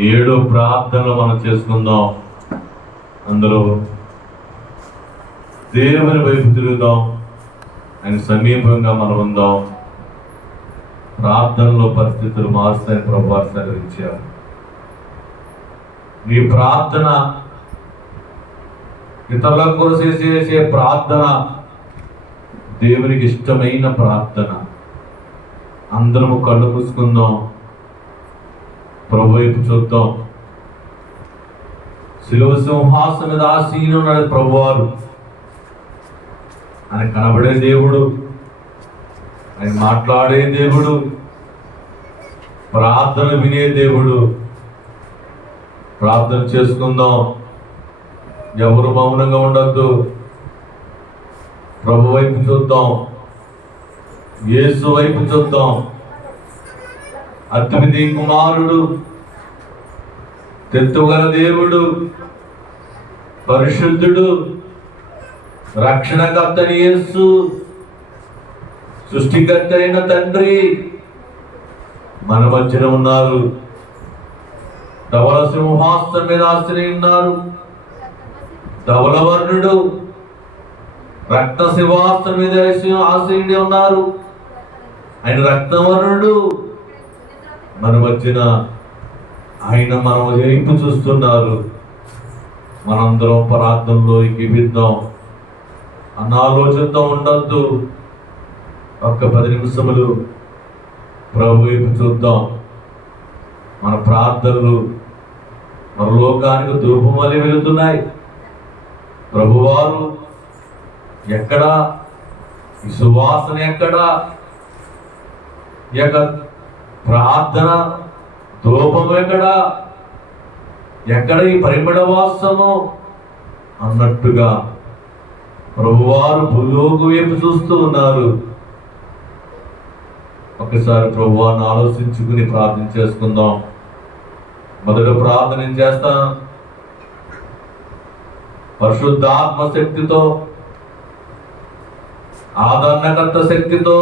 7 ప్రార్థనలు మనం చేసుకుందాం. అందరూ దేవుని వైపు తిరుగుదాం, ఆయన సమీపంగా మనం ఉందాం. ప్రార్థనలో పరిస్థితులు మారుస్తాయని ప్రభువు సెలవిచ్చారు. మీ ప్రార్థన, ఇతరుల కోసం చేసే ప్రార్థన దేవునికి ఇష్టమైన ప్రార్థన. అందరము కళ్ళు మూసుకుందాం, ప్రభు వైపు చూద్దాం. శిలువ సింహాసనం మీద ఆసీనున్నాడు ప్రభువారు. ఆయన కనబడే దేవుడు, ఆయన మాట్లాడే దేవుడు, ప్రార్థన వినే దేవుడు. ప్రార్థన చేసుకుందాం, ఎవరు మౌనంగా ఉండొద్దు. ప్రభు వైపు చూద్దాం, యేసు వైపు చూద్దాం. అద్వితీయ కుమారుడు, తెత్తుగల దేవుడు, పరిశుద్ధుడు, రక్షణకర్త యేసు, సృష్టికర్త అయిన తండ్రి మన మధ్యన ఉన్నారు. ధవళ సింహాసనం మీద ఆశ్రయి ఉన్నారు. ధవళవర్ణుడు రక్త సింహాసనం మీద ఆశ్రయుడి ఉన్నారు. ఆయన రక్తవర్ణుడు. మన మధ్యన ఆయన మనం వైపు చూస్తున్నారు. మనందరం ప్రార్థనలో ఎగిద్దాం, అనాలోచనతో ఉండొద్దు. ఒక్క 10 నిమిషములు ప్రభు వైపు చూద్దాం. మన ప్రార్థనలు మన లోకానికి ధూపమలి వెళుతున్నాయి. ప్రభువారు ఎక్కడా, ఈ సువాసన ఎక్కడా, ఈ యొక్క ప్రార్థన ధూపం ఎక్కడా, ఎక్కడ ఈ పరిమళ వాసము అన్నట్టుగా ప్రభువారు భూలోకి వైపు చూస్తూ ఉన్నారు. ఒకసారి ప్రభువాన్ని ఆలోచించుకుని ప్రార్థన చేసుకుందాం. మొదటి ప్రార్థన చేస్తాం. పరిశుద్ధాత్మ శక్తితో, ఆదరణకర్త శక్తితో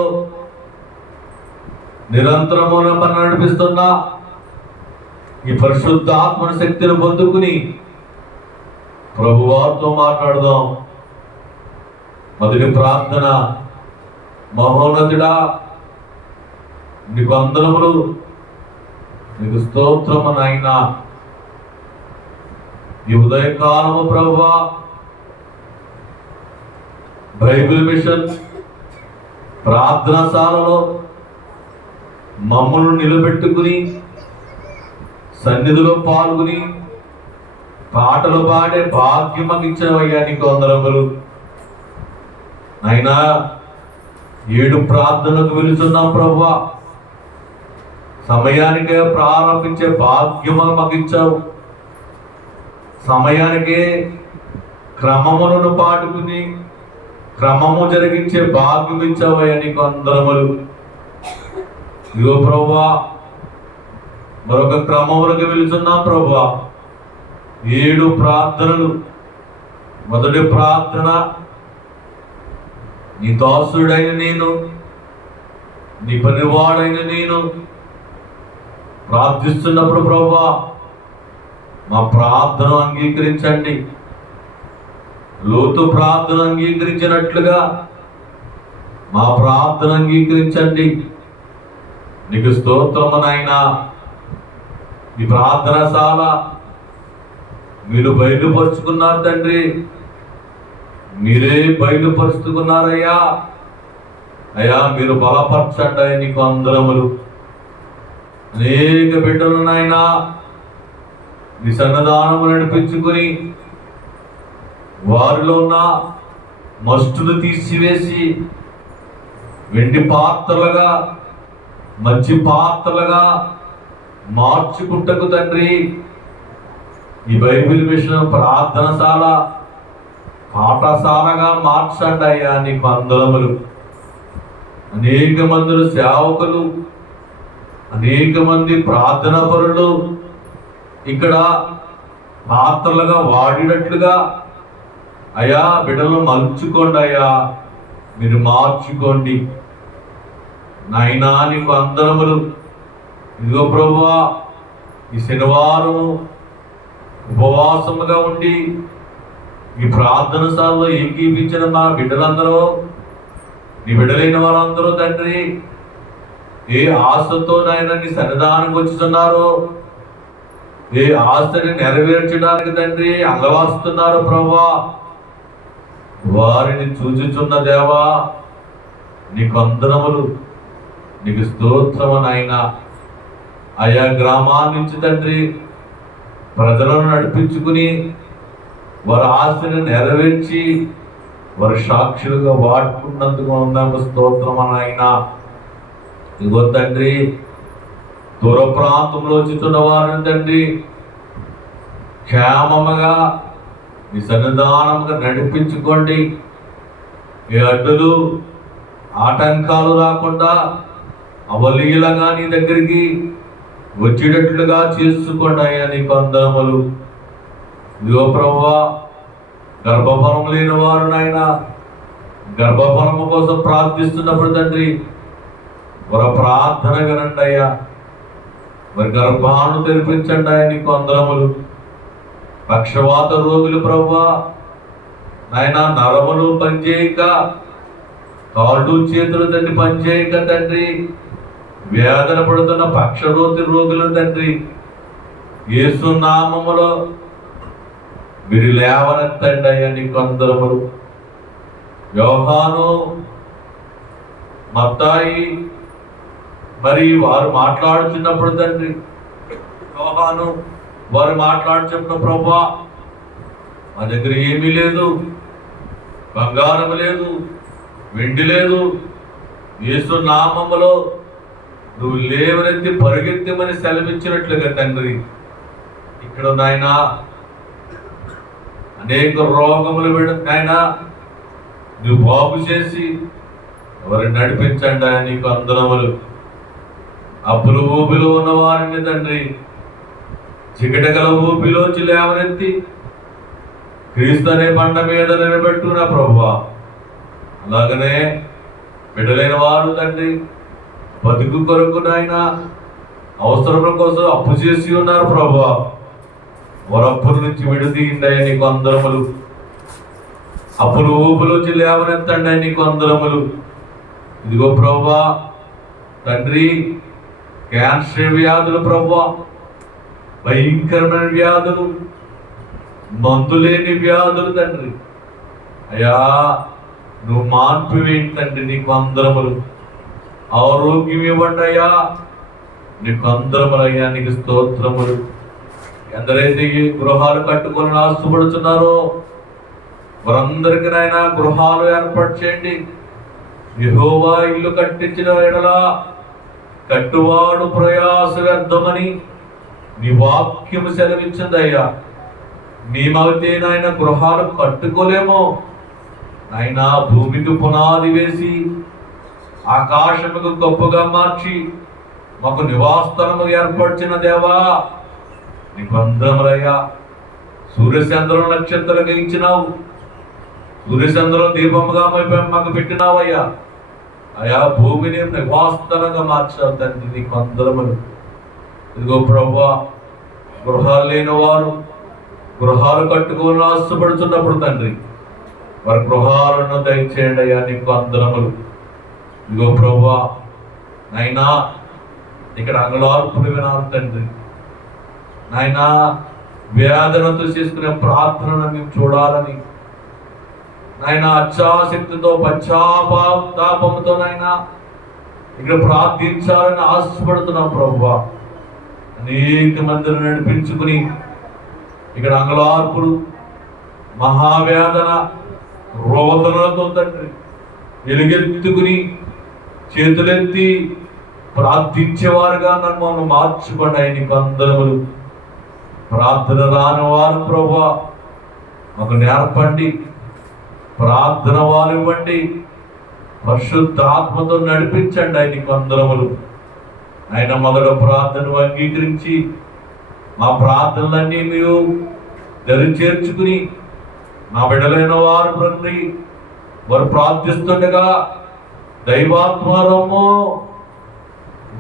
నిరంతరము పని నడిపిస్తున్నా ఈ పరిశుద్ధాత్మ శక్తిని పొందుకుని ప్రభువారితో మాట్లాడదాం. మొదటి ప్రార్థన, మహోన్నతుడా నీకు వందనములు, నీకు స్తోత్రము నాయనా. ఈ ఉదయకాలము ప్రభువా, బైబిల్ మిషన్ ప్రార్థనాశాలలో మమ్మల్ని నిలబెట్టుకుని సన్నిధిలో పాల్గొని పాటలు పాడే భాగ్యం ఇచ్చినవయ్యా నీకు వందనములు. అయినా 7 ప్రార్థనలకు వెళుతున్నాం ప్రభువా. సమయానికే ప్రారంభించే భాగ్యం మగిచ్చావు. సమయానికే క్రమములను పాటుకుని క్రమము జరిగించే భాగ్యం ఇచ్చావయ్యా నీకు వందనములు. ఇదిగో ప్రభువా, మరొక క్రమములకు వెళుతున్నాం ప్రభువా. 7 ప్రార్థనలు. మొదటి ప్రార్థన, నీ దాసుడైన నేను, నీ పనివాడైన నేను ప్రార్థిస్తున్నప్పుడు ప్రభువా మా ప్రార్థన అంగీకరించండి. లోతు ప్రార్థన అంగీకరించినట్లుగా మా ప్రార్థన అంగీకరించండి. నీకు స్తోత్రము నాయనా. ఈ ప్రార్థనశాల మీరు బయలుపరుచుకున్నారు తండ్రి, మీరే బయలుపరుచుకున్నారయ్యా. అయ్యా మీరు బలపరచండి నీకు వందనములు. అనేక బిడ్డలు నాయనా నీ సన్నదానము నడిపించుకుని వారిలో ఉన్న మస్టును తీసివేసి వెండి పాత్రలుగా, మంచి పాత్రలుగా మార్చుకుంటకు తండ్రి ఈ బైబిల్ మిషన్ ప్రార్థనశాల పాఠశాలగా మార్చండి అయ్యా నీకు వందనములు. అనేక మంది సేవకులు, అనేక మంది ప్రార్థన పరులు ఇక్కడ పాత్రలుగా వాడినట్లుగా అయ్యా బిడ్డలను మలుచుకోండి అయ్యా, మీరు మార్చుకోండి నాయనా నీకు వందనములు. ఇదిగో ప్రభువా ఈ శనివారం ఉపవాసముగా ఉండి ఈ ప్రార్థన సార్లు ఏకీపించిన నా బిడ్డలందరూ, నీ బిడ్డలైన వారందరూ తండ్రి ఏ ఆశతో నాయన నీ సన్నిధానానికి వచ్చుతున్నారో, ఏ ఆశని నెరవేర్చడానికి తండ్రి అంగవాస్తున్నారు ప్రభువా, వారిని చూచుచున్న దేవా నీకు వందనములు, నీకు స్తోత్రము నాయన. ఆయా గ్రామాల నుంచి తండ్రి ప్రజలను నడిపించుకుని వారి ఆశని నెరవేర్చి వారి సాక్షులుగా వాడుకున్నందుకు ఉన్నాము స్తోత్రము నాయన. ఇదిగో తండ్రి దూర ప్రాంతంలో వచ్చుతున్న వారిని తండ్రి క్షేమముగా నీ సన్నిధానముగా నడిపించుకోండి. ఏ అడ్డులు ఆటంకాలు రాకుండా అవలీలగా నీ దగ్గరికి వచ్చేటట్లుగా చేసుకోండి అయ్యా నీకు వందనములు. ఇదిగో ప్రభువా, గర్భఫలం లేని వారు నాయన గర్భఫలము కోసం ప్రార్థిస్తున్నప్పుడు తండ్రి వారి ప్రార్థన వినండి అయ్యా, మరి గర్భాన్ని తెరిపించండి అయ్యా నీకు వందనములు. పక్షవాత రోగులు ప్రభువా నాయన నరములు పనిచేయక, కాళ్ళు చేతులు తండ్రి పనిచేయక తండ్రి వేదన పడుతున్న పక్షరోగి రోగులు తండ్రి యేసు నామములో మీరు లేవనెత్తండి అయ్యా నీకు వందనములు. యోహాను, మత్తాయి మరి వారు మాట్లాడుతున్నప్పుడు తండ్రి యోహాను వారు మాట్లాడుతున్న ప్రభువా మా దగ్గర ఏమీ లేదు, బంగారం లేదు, వెండి లేదు, యేసు నామములో నువ్వు లేవనెత్తి పరిగెత్తమని సెలవిచ్చినట్లుగా తండ్రి ఇక్కడ నాయన అనేక రోగములు నాయన నువ్వు బాగు చేసి ఎవరిని నడిపించండి ఆయన నీకు వందనములు. అప్పులు ఊపిలో ఉన్న వారిని తండ్రి చికటగల ఊపిలోంచి లేవనెత్తి క్రీస్తు అనే బండ మీద నిలబెట్టున ప్రభువా. అలాగనే బిడ్డలైన వారు తండ్రి బతుకు కొరకు నాయన అవసరముల కోసం అప్పు చేసి ఉన్నారు ప్రభువా, వారు అప్పుల నుంచి విడుదీయండి నీకు వందనములు. అప్పులు ఊపులోంచి లేవనెత్తండి నీకు వందనములు. ఇదిగో ప్రభువా తండ్రి క్యాన్సర్ వ్యాధులు ప్రభువా, భయంకరమైన వ్యాధులు, మందులేని వ్యాధులు తండ్రి అయ్యా నువ్వు మాన్పివేయండి తండ్రి నీకు వందనములు. ఆరోగ్యం ఇవ్వండి అయ్యా నీకు వందనములు అయ్యా నీకు స్తోత్రములు. ఎందరైతే ఈ గృహాలు కట్టుకొని ఆశపడుతున్నారో వారందరికీ నాయన గృహాలు ఏర్పాటు చేయండి. యెహోవా ఇల్లు కట్టించిన ఎడల కట్టువాడు ప్రయాస వ్యర్థమని నీ వాక్యము సెలవిచ్చిందయ్యా. మేమైతే నాయన గృహాలు కట్టుకోలేమో నాయన, భూమికి పునాది వేసి ఆకాశముకు గొప్పగా మార్చి మాకు నివాసస్థలము ఏర్పరిచిన దేవా నీకు వందనములయ్యా. సూర్యచంద్రుల నక్షత్రాలుగా ఇచ్చినావు, సూర్యచంద్రుల దీపముగా మాకు పెట్టినావయ్యా. అయా భూమిని నివాసస్థలంగా మార్చావు తండ్రి నీకు వందనములు. ఇదిగో ప్రభువా గృహాలు లేని వారు గృహాలు కట్టుకొని ఆశపడుతున్నప్పుడు తండ్రి వారి గృహాలను దయచేయండి అయ్యా నీకు వందనములు. ఇదిగో ప్రభువా నాయనా ఇక్కడ అంగలార్పులు వినాలి తండ్రి నాయనా, వేదనతో చేసుకునే ప్రార్థనను మేము చూడాలని నాయన అచ్చాశక్తితో పశ్చాత్తాపంతో నాయనా ఇక్కడ ప్రార్థించాలని ఆశపడుతున్నాం ప్రభువా. అనేక మందిని నడిపించుకుని ఇక్కడ అంగలార్పులు మహావేదన రోదనలతో తండ్రి ఎలుగెత్తుకుని చేతులెత్తి ప్రార్థించేవారుగా నన్ను మమ్మల్ని మార్చుకోండి నీకు వందనములు. ప్రార్థన రాని వారు ప్రభువా మాకు నేర్పండి, ప్రార్థన వారు ఇవ్వండి, పరిశుద్ధాత్మతో నడిపించండి నీకు వందనములు. ఆయన మొదట ప్రార్థనను అంగీకరించి మా ప్రార్థనలన్నీ మీరు దరి చేర్చుకుని నా బిడ్డలైన వారు తండ్రి వారు ప్రార్థిస్తుండగా దైవాత్మరము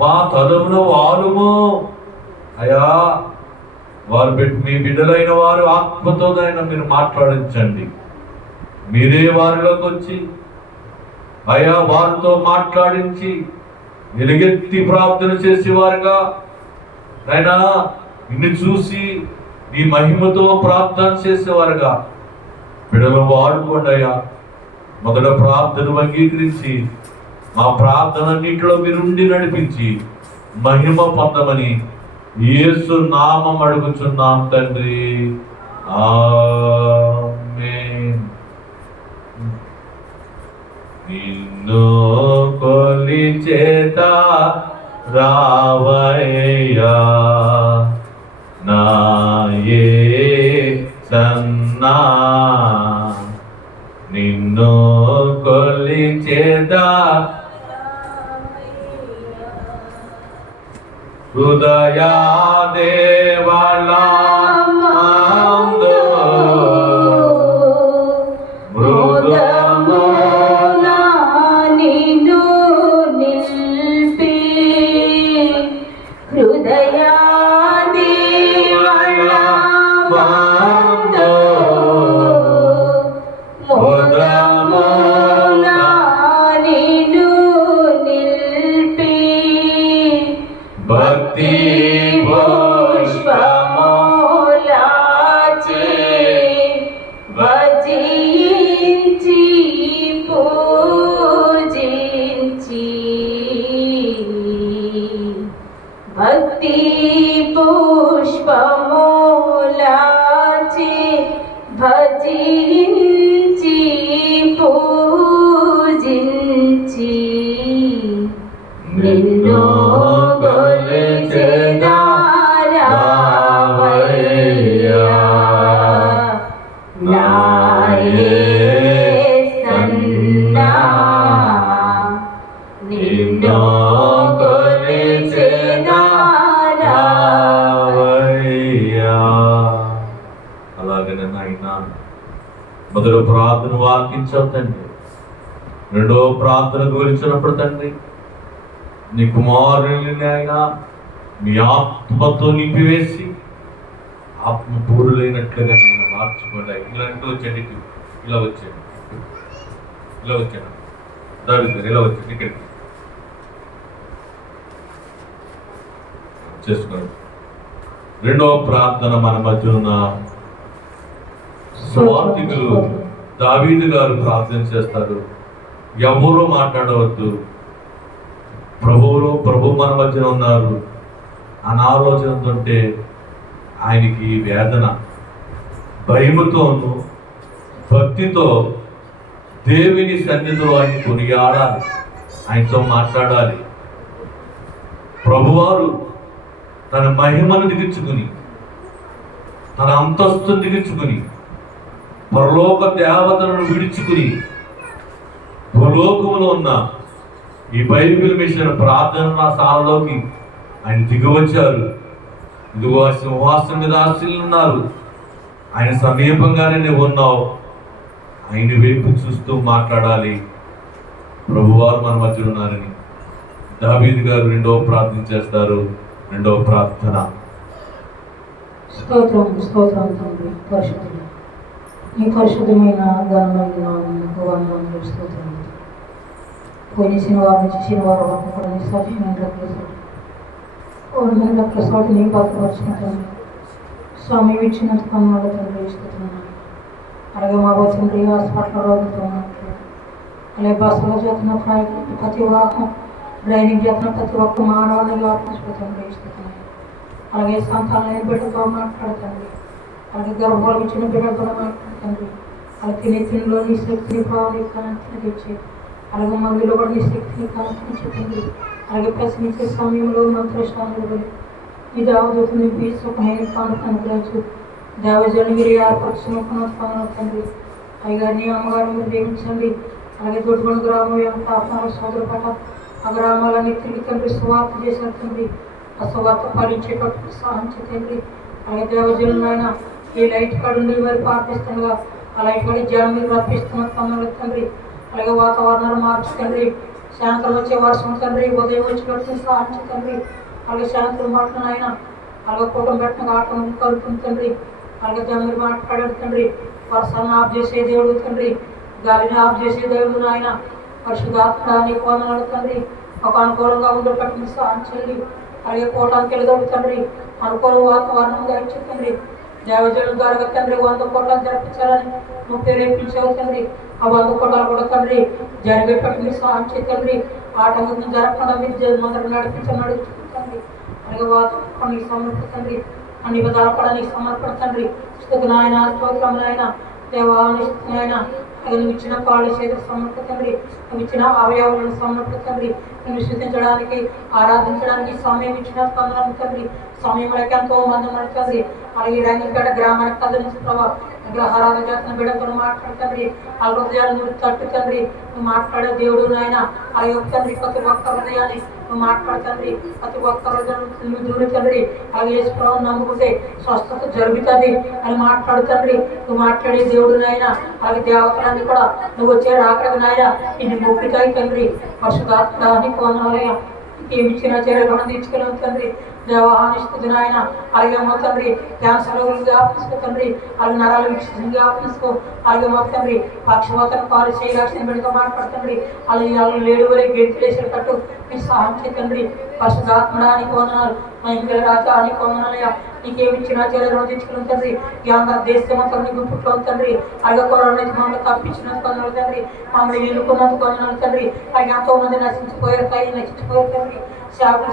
మా తలుపున వారుము అయా వారు మీ బిడ్డలైన వారు ఆత్మతోనైనా మీరు మాట్లాడించండి. మీరే వారిలోకి వచ్చి అయా వారితో మాట్లాడించి ఎలుగెత్తి ప్రార్థన చేసేవారుగా అయినా నిన్ను చూసి నీ మహిమతో ప్రార్థన చేసేవారుగా బిడ్డలు వాడుకోండి అయ్యా. మొదట ప్రార్థన అంగీకరించి మా ప్రార్థనన్నింటిలో మీరుండి నడిపించి మహిమ పొందమని యేసు నామం అడుగుచున్నాం తండ్రి. ఆమేన్. నిన్ను కొలిచేత రావయ్యా నా యేసన్నా, నిన్ను కొలిచేత హృదయా దేవాలా భక్తి పుష్పమూలాచే భజించి పూజించి, భక్తి పుష్పమూలాచే భజించి పూజించి నిన్ను కొలిచెదా రావయ్యా నా యేసన్నా, నిన్ను కొలిచెదా రావయ్యా. అలాగనే నాయన మొదటి ప్రార్థన వాకించావు తండ్రి. రెండో ప్రార్థన గురించినప్పుడు తండ్రి నీ కుమారుని ఆయన మీ ఆత్మతో నింపివేసి ఆత్మ పూరులైనట్లుగా నేను మార్చుకోండి. ఇలాంటి వచ్చండి, ఇలా వచ్చాను, ఇలా వచ్చాను, దావిదు ఇలా వచ్చాను, ఇక్కడికి చేసుకోండి. రెండవ ప్రార్థన మన మధ్య ఉన్న స్వార్థికులు దావీదు గారు ప్రార్థన చేస్తారు. ఎవరూ మాట్లాడవద్దు, ప్రభు మన మధ్యన ఉన్నారు అని ఆలోచనతో ఆయనకి వేదన, భయముతోను భక్తితో దేవుని సన్నిధిలో ఆయన కొనియాడాలి, ఆయనతో మాట్లాడాలి. ప్రభువారు తన మహిమను దిగించుకుని, తన అంతస్తును దిగించుకుని, పరలోక దేవతలను విడుచుకుని భూలోకములో ఉన్న ఈ బైబిల్ మిషన్ ప్రార్థన స్థానంలోకి ఆయన దిగవచ్చారు. ఇదిగో సింహాసనం మీద ఆశీనున్నారు, ఆయన సమీపంగానే నువ్వు ఉన్నావు. ఆయన వైపు చూస్తూ మాట్లాడాలి. ప్రభువారు మన మధ్య ఉన్నారని దావీదు గారు రెండవ ప్రార్థన చేస్తారు. రెండవ ప్రార్థన. స్తోత్రం స్తోత్రం తండ్రి, పరిశుద్ధుడు నీ పరిశుద్ధమైన ఘనమైన నామమునకు వందనములు, స్తోత్రం. పోయిన శనివారం నుంచి శనివారం వరకు కూడా నీ సజీవమైన రక్తసాటి నీ భద్రపరుచుకుంటాను. స్వామి ఇచ్చినంత కన్నాడు తండ్రి, ఇస్తున్నాను. అలాగే మా తండ్రి హాస్పిటల్ రోగులతో ఉన్నట్లు, అలాగే బస్సులో చేస్తున్న ప్రతి ఒక్క డ్రైనింగ్ చేస్తున్న ప్రతి ఒక్క మానవుని తండ్రి, ఇస్తున్నాను. అలాగే సంతానం బిడ్డతో మాట్లాడుతండి, అలాగే గర్భాలు ఇచ్చిన బిడ్డతో మాట్లాడుతండి. అలాగే తినే తిండిలో నీ శక్తిని ప్రభావం కాంతిని తెచ్చి, అలాగే మందులో కూడా నీ శక్తిని కాంతిని చెప్పింది. అలాగే ప్రశ్నించే సమయంలో మంత్రశాలను ఈ దేవదూతని సుఖమైన కానుక అనుగ్రహించు. దేవజను మీరు ఏర్పరచిన తండ్రి, అయ్యగారిని అమ్మగారు మీరు దీవించండి. అలాగే దొడ్డుగొండ గ్రామం యొక్క సోదరు పట్ల ఆ గ్రామాలన్నీ తిరిగి తండ్రి సువార్త చేసిన తండ్రి, ఆ సువార్త ఫలించేటట్టు సహాయించే తండ్రి. అలాగే దేవజనులు ఆయన ఈ లైట్ కాడ ఉండి వారు ప్రార్థిస్తుండగా ఆ లైట్ కాడి జనం మీరు రప్పిస్తున్న తండ్రి. అలాగే వాతావరణాలు మార్చు తండ్రి, సాయంత్రం వచ్చే వర్షం తండ్రి, ఉదయం వచ్చేటట్టు సహాయించు తండ్రి. అలాగే సాయంత్రం మాటలు ఆయన అలాగే కుటుంబం పెట్టిన ఆటం కలుపుతుంది తండ్రి. అలాగే జన్మలు మాట్లాడాడు తండ్రి. వర్షాన్ని ఆఫ్ చేసే దేవుడు తండ్రి, గాలిని ఆఫ్ చేసే దేవుడు నాయన. పరిశుద్ధాత్మ నీకు వందనాలు తండ్రి. ఒక అనుకూలంగా ఉండే పట్టిన సాయం చేయండి. అలాగే కోటానికి వెళ్ళదు తండ్రి, అనుకూల వాతావరణంగా ఇచ్చి తండ్రి. దేవజనుల ద్వారా తండ్రి 100 కోటాలు జరిపించాలని ముప్పై రేపించావు తండ్రి. ఆ 100 కోటాలు కూడా తండ్రి జరిగేటట్టు సాయం చేయ తండ్రి. ఆటంకం జరగకుండా మీరు మందరం నడిపించండి తండ్రి. అలాగే వాతావరణానికి సమర్పితండి, అన్ని విధాలు కూడా నీకు సమర్పడతండ్రి. స్థుతి నాయన, స్తోత్రం నాయన, దేవాయన. నువ్వు ఇచ్చిన కాళ్ళు చేతులు సమర్పితండి, నువ్వు ఇచ్చిన అవయవాలను సమర్పితండి. నువ్వు స్థుతించడానికి ఆరాధించడానికి సమయం ఇచ్చిన స్పందన తండ్రి. సమయం లేక ఎంతో మంది నడుతుంది. అలాగే రంగంపేట గ్రామానికి కదిలించి ప్రభావ విగ్రహారాధన చేస్తున్న బిడ్డతో మాట్లాడుతండ్రి. ఆ హృదయాన్ని నువ్వు తట్టుతండ్రి. నువ్వు మాట్లాడే దేవుడు నాయన. అలాగే తండ్రి ప్రతి ఒక్క హృదయాన్ని నువ్వు మాట్లాడుతండ్రి. ప్రతి ఒక్క హృదయం నువ్వు దూరి తండ్రి. అలాగే యేసు ప్రభువుని నమ్ముకుంటే స్వస్థత జరుగుతుంది అని మాట్లాడుతండ్రి. నువ్వు మాట్లాడే దేవుడు నాయన. అలాగే దేవతలన్నీ కూడా నువ్వు వచ్చే రాకడకు నాయన ఇది మొక్కుతాయి తండ్రి. పరిశుద్ధాత్మని కోనాలయ ఏమిచ్చిన చర్యలను తీర్చుకెళ్ళవు తండ్రి. దేవానిస్తుంది నాయన. అలాగే మా తండ్రి క్యాన్సర్ రోగులుగా ఆపేసుకో తండ్రి. అలాగే నరాలు వీక్షించగా ఆపేసుకో. అలాగే మా తండ్రి పక్షవాతం కాలు చేయరాసిన బిడ్డతో మాట్లాడుతండ్రి. అలాగే వాళ్ళు లేడు వరకు గెంతులేసేటట్టు మీరు సహాయం చేయండి. పరిశుద్ధాత్మడానికి వందనాలు, మహిళ రాజానికి వందనాలయ్యా. నీకేమిచ్చిన చర్యలను తీర్చుకుని తండ్రి. ఈ ఆంధ్ర దేశమంతా నీకు పుట్టులో తండ్రి. అలాగే కరోనా నుంచి మమ్మల్ని తప్పించినందుకు వందనాలు తండ్రి. మమ్మల్ని ఎన్నుకున్నందుకు వందనాలు తండ్రి. అలాగే ఎంతో మంది నశించిపోయారు, తల్లి నశించిపోయారు తండ్రి.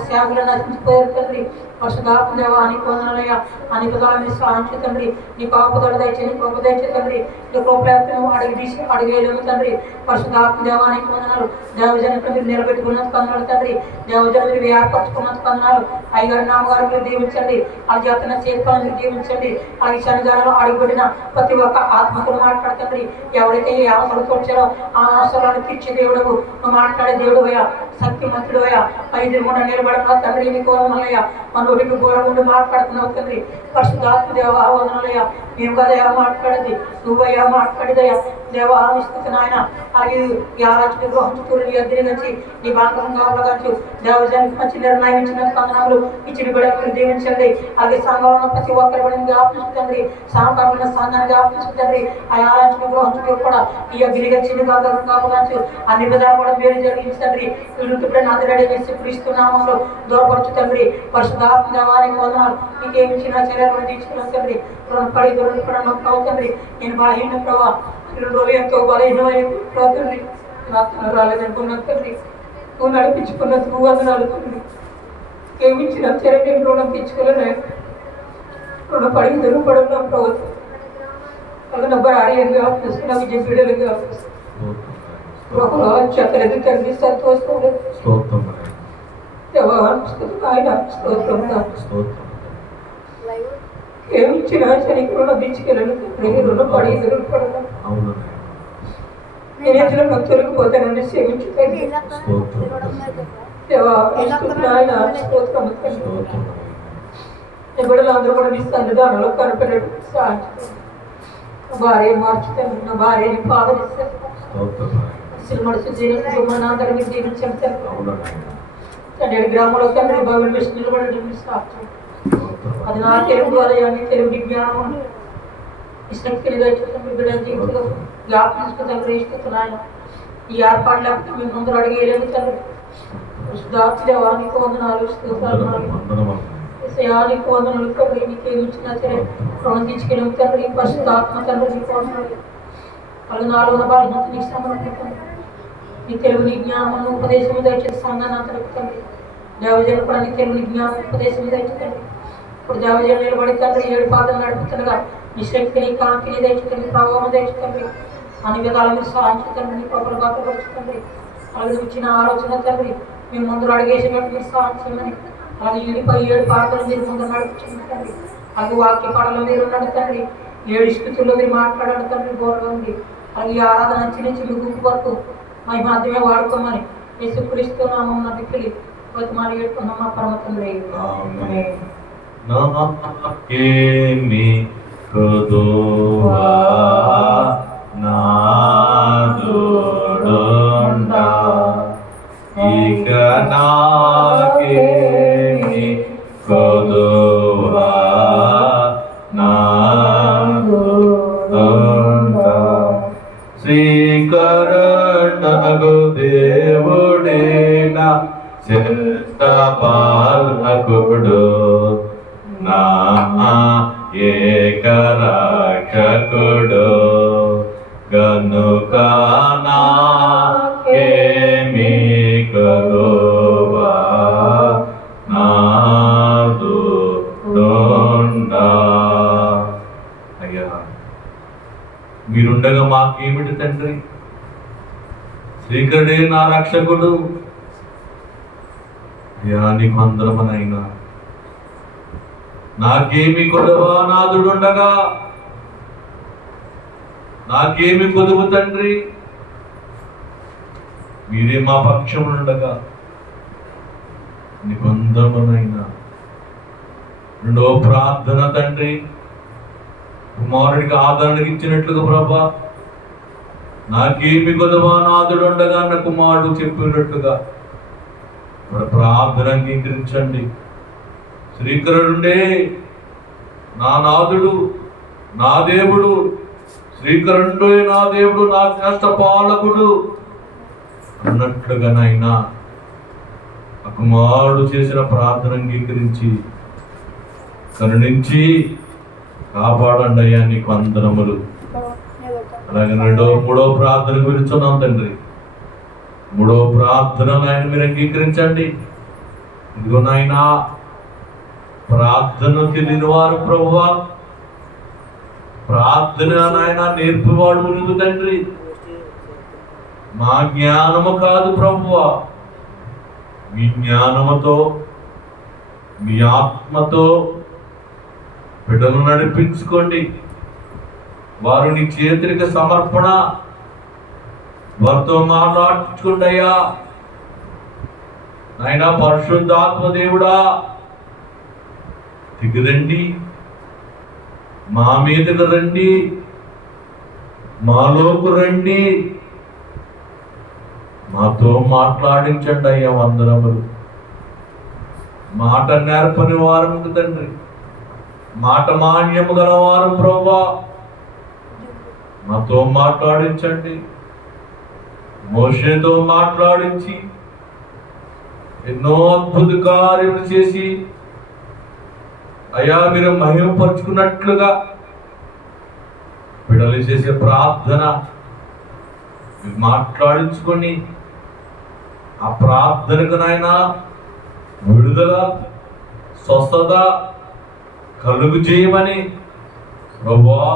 సేవకులు నశించిపోయారు తండ్రి. పరిశుద్ధాత్మ దేవానికి వందనాలయ్యా. అన్ని విధాలు మీరు సహాయం తండ్రి. నీ కాపుదల దయచేసి, నీ కృప దయచేసి తండ్రి. నీ కృపను అడిగి తీసి అడిగేయలేము తండ్రి. పరిశుద్ధాత్మ దేవానికి వందనాలు. దేవజనులు మీరు నిలబెట్టుకున్నందుకు వందనాలు తండ్రి. దేవజనులు మీరు ఏర్పరచుకున్నందుకు వందనాలు. అయ్యగారి నామగారు మీరు దీవించండి. అది చేస్తున్న చేతులను మీరు దీవించండి. అది శనిగారు అడుగుబడిన ప్రతి ఒక్క ఆత్మకులు మాట్లాడుతండి. ఎవరైతే ఏ అవసరం వచ్చారో ఆ అవసరాలను తీర్చే దేవుడు నువ్వు మాట్లాడే దేవుడు అయ్యా. శక్తిమంతుడు అయ్యా. 5 మూడు నిలబడిన తండ్రి నీకు వందనాలయ్యా. మనోడికి ఘోరం ఉండి మాట్లాడుతున్నావు తండ్రి. పరిశుద్ధాత్మ దేవ వందనాలయ్యా. మేము కదయా మాట్లాడేది, నువ్వయ్యా మాట్లాడేదయ్యా. దేవ ఆనిస్తుంది నాయన. అలాగే ఈ ఆరాధన గ్రహించుకుని అద్దరిగంచి నీ బాంధవంగా అవగాచ్చు. దేవజానికి మంచి నిర్ణయం ఇచ్చిన స్పందనలు ఇచ్చిన బిడ్డలు దీవించండి. అలాగే సంఘంలో ప్రతి ఒక్కరి బిడ్డని ఆపించుతండి. సాంపరమైన సంఘాన్ని ఆపించుతండి. ఆ ఆరాధన గ్రహించుకు కూడా ఈ అగ్నిగచ్చిన బాంధవంగా అవగాచ్చు. అన్ని విధాలు కూడా మీరు జరిగించండి. వీళ్ళు నాదిరెడీ వేసి క్రీస్తునామంలో దూరపరచు తండ్రి. పరిశుద్ధాత్మ దేవానికి వందనాలు. నీకేమిచ్చిన చర్యలను తీసుకున్నాం తండ్రి. రుణపడి నొప్పవు తండ్రి. నేను బలహీన ప్రభావ 2 రోజులు ఎంతో బలహీనమైపోతుంది తండ్రి. నాకు రాలేదనుకున్నాను తండ్రి. నువ్వు నడిపించుకున్నందుకు వందనాలు తండ్రి. ఏమిచ్చిన చర్య నేను రుణం తెచ్చుకోలేను. రుణపడి దురుపడంలో ప్రభుత్వం అలాగే నా భార్యంగా తీసుకున్న విజయ బిడ్డలుగా చెత్తలేదు తండ్రి. సంతోషం ఆయన స్తోత్రం. ఏమిచ్చిన శనికి రుణం తెచ్చుకెళ్ళను తండ్రి. రుణపడి దురుపడడం నేనేతులు నాకు తొలగిపోతానని సేవించుతండి. ఆయన స్తోత్రం తండ్రి. బిడ్డలు అందరూ కూడా నీ సన్నిధానంలో కనపడేట్టు సాయం భార్య మార్చుతాను. నా భార్యని పాదరిస్తాను. మనసు జీవితందరినీ జీవించండి తండ్రి. గ్రామంలో తండ్రి బైబిల్ మిషన్ నిలబడడం సాధ్యం. అది నా తెలుగు ద్వారా తెలుగు విజ్ఞానం శక్తిని దయచేసి బిడ్డ జీవితంలో జ్ఞాపించుకుంటే ఇస్తున్నాను. ఈ ఏర్పాటు లేకపోతే మేము ముందు అడిగేయలేదు తండ్రి. దానికి వందనాలు యానికి వందనాలు తండ్రి. నీకేమిచ్చినా సరే రుణం తీసుకెళ్ళి తండ్రి. పరిశుద్ధాత్మ తండ్రి నీకు వందనాలు. అలాగే నాలుగు బాధ్యత నీకు సమర్పిస్తాను. నీ తెలుగుని జ్ఞానం ఉపదేశం దయచేసి సంఘాన్ని అంతరుపుతండి. దేవజనులు కూడా నీ తెలుగుని జ్ఞానం ఉపదేశం దయచేతండి. ఇప్పుడు దేవజనులు నిలబడి తండ్రి 7 పాదాలు నడుపుతుండగా నీ శక్తిని కాంతిని దయచేతండి. ప్రభావం దయచేతండి. అన్ని విధాల మీరు సాధించుతండి. నీ కొబ్బరి బాధపడుతుంది. అలాగే ఇచ్చిన ఆలోచన తండ్రి మేము ముందు అడిగేసినట్టు మీరు సాధించండి. అలాగే 7 పాదాలు మీరు ముందు నడుపుతుందండి. అలాగే వాక్య పాటలు మీరు నడుతండి. 7 స్థుతుల్లో మీరు మాట్లాడాలి తండ్రి. గౌరవం ఉంది. అలాగే ఈ ఆరాధన చిన్న గుంపు వరకు మా మాధ్యమే వాడుకోమని యేసుక్రీస్తు నామం నడికి బతిమాలి పెట్టుకున్నాం మా పరమ తండ్రి. ఇక నాకేమి కొదువా రక్షకుడు గనుక నాకేమీ కలువా నాదు దొండా. అయ్యా మీరుండగా మాకేమిటి తండ్రి? శ్రీకరుడే నా రక్షకుడు. అయ్యా నీకు వందనమునైనా. నాకేమి కొదవా నాదుడుండగా? నాకేమి కొదువు తండ్రి? మీరే మా పక్షమునుండగా నీకు వందనమునైనా. రెండో ప్రార్థన తండ్రి, కుమారుడికి ఆదరణకి ఇచ్చినట్లుగా ప్రభా, నాకేమి కొదవా నాదుడుండగా అన్న కుమారుడు చెప్పినట్లుగా మన ప్రార్థన అంగీకరించండి. శ్రీకరుడే నా నాదుడు, నా దేవుడు. శ్రీకరుడే నా దేవుడు, నా కష్టపాలకుడు అన్నట్లుగానైనా ఆ కుమారుడు చేసిన ప్రార్థన అంగీకరించి కరుణించి కాపాడండి అయ్యా నీకు వందనములు. అలాగే మూడో ప్రార్థన గురించున్నాం తండ్రి. మూడో ప్రార్థన ఆయన మీరు అంగీకరించండి. ఇదిగో నాయనా, ప్రార్థన తెలియని వారు ప్రభువా, ప్రార్థన నాయన నేర్పువాడు ఉంది తండ్రి. మా జ్ఞానము కాదు ప్రభువా, మీ జ్ఞానముతో మీ ఆత్మతో బిడ్డలు నడిపించుకోండి. వారు నీ చేతులకు సమర్పణ, వారితో మాట్లాడుకోండి అయ్యా. నాయన పరిశుద్ధాత్మ దేవుడా దిగురండి, మా మీదకు రండి, మాలోకి రండి, మాతో మాట్లాడించండి అయ్యా. వందనములు. మాట నేర్పని వారు తండ్రి, మాట మాన్యము గలవారు ప్రభువా, మాతో మాట్లాడించండి. మోషేతో మాట్లాడించి ఎన్నో అద్భుత కార్యములు చేసి అయ్యా మీరు మహిమపరుచుకున్నట్లుగా బిడ్డలు చేసే ప్రార్థన మీరు మాట్లాడించుకొని ఆ ప్రార్థనకు నాయన విడుదల, స్వస్థత కలుగు చేయమని ప్రభువా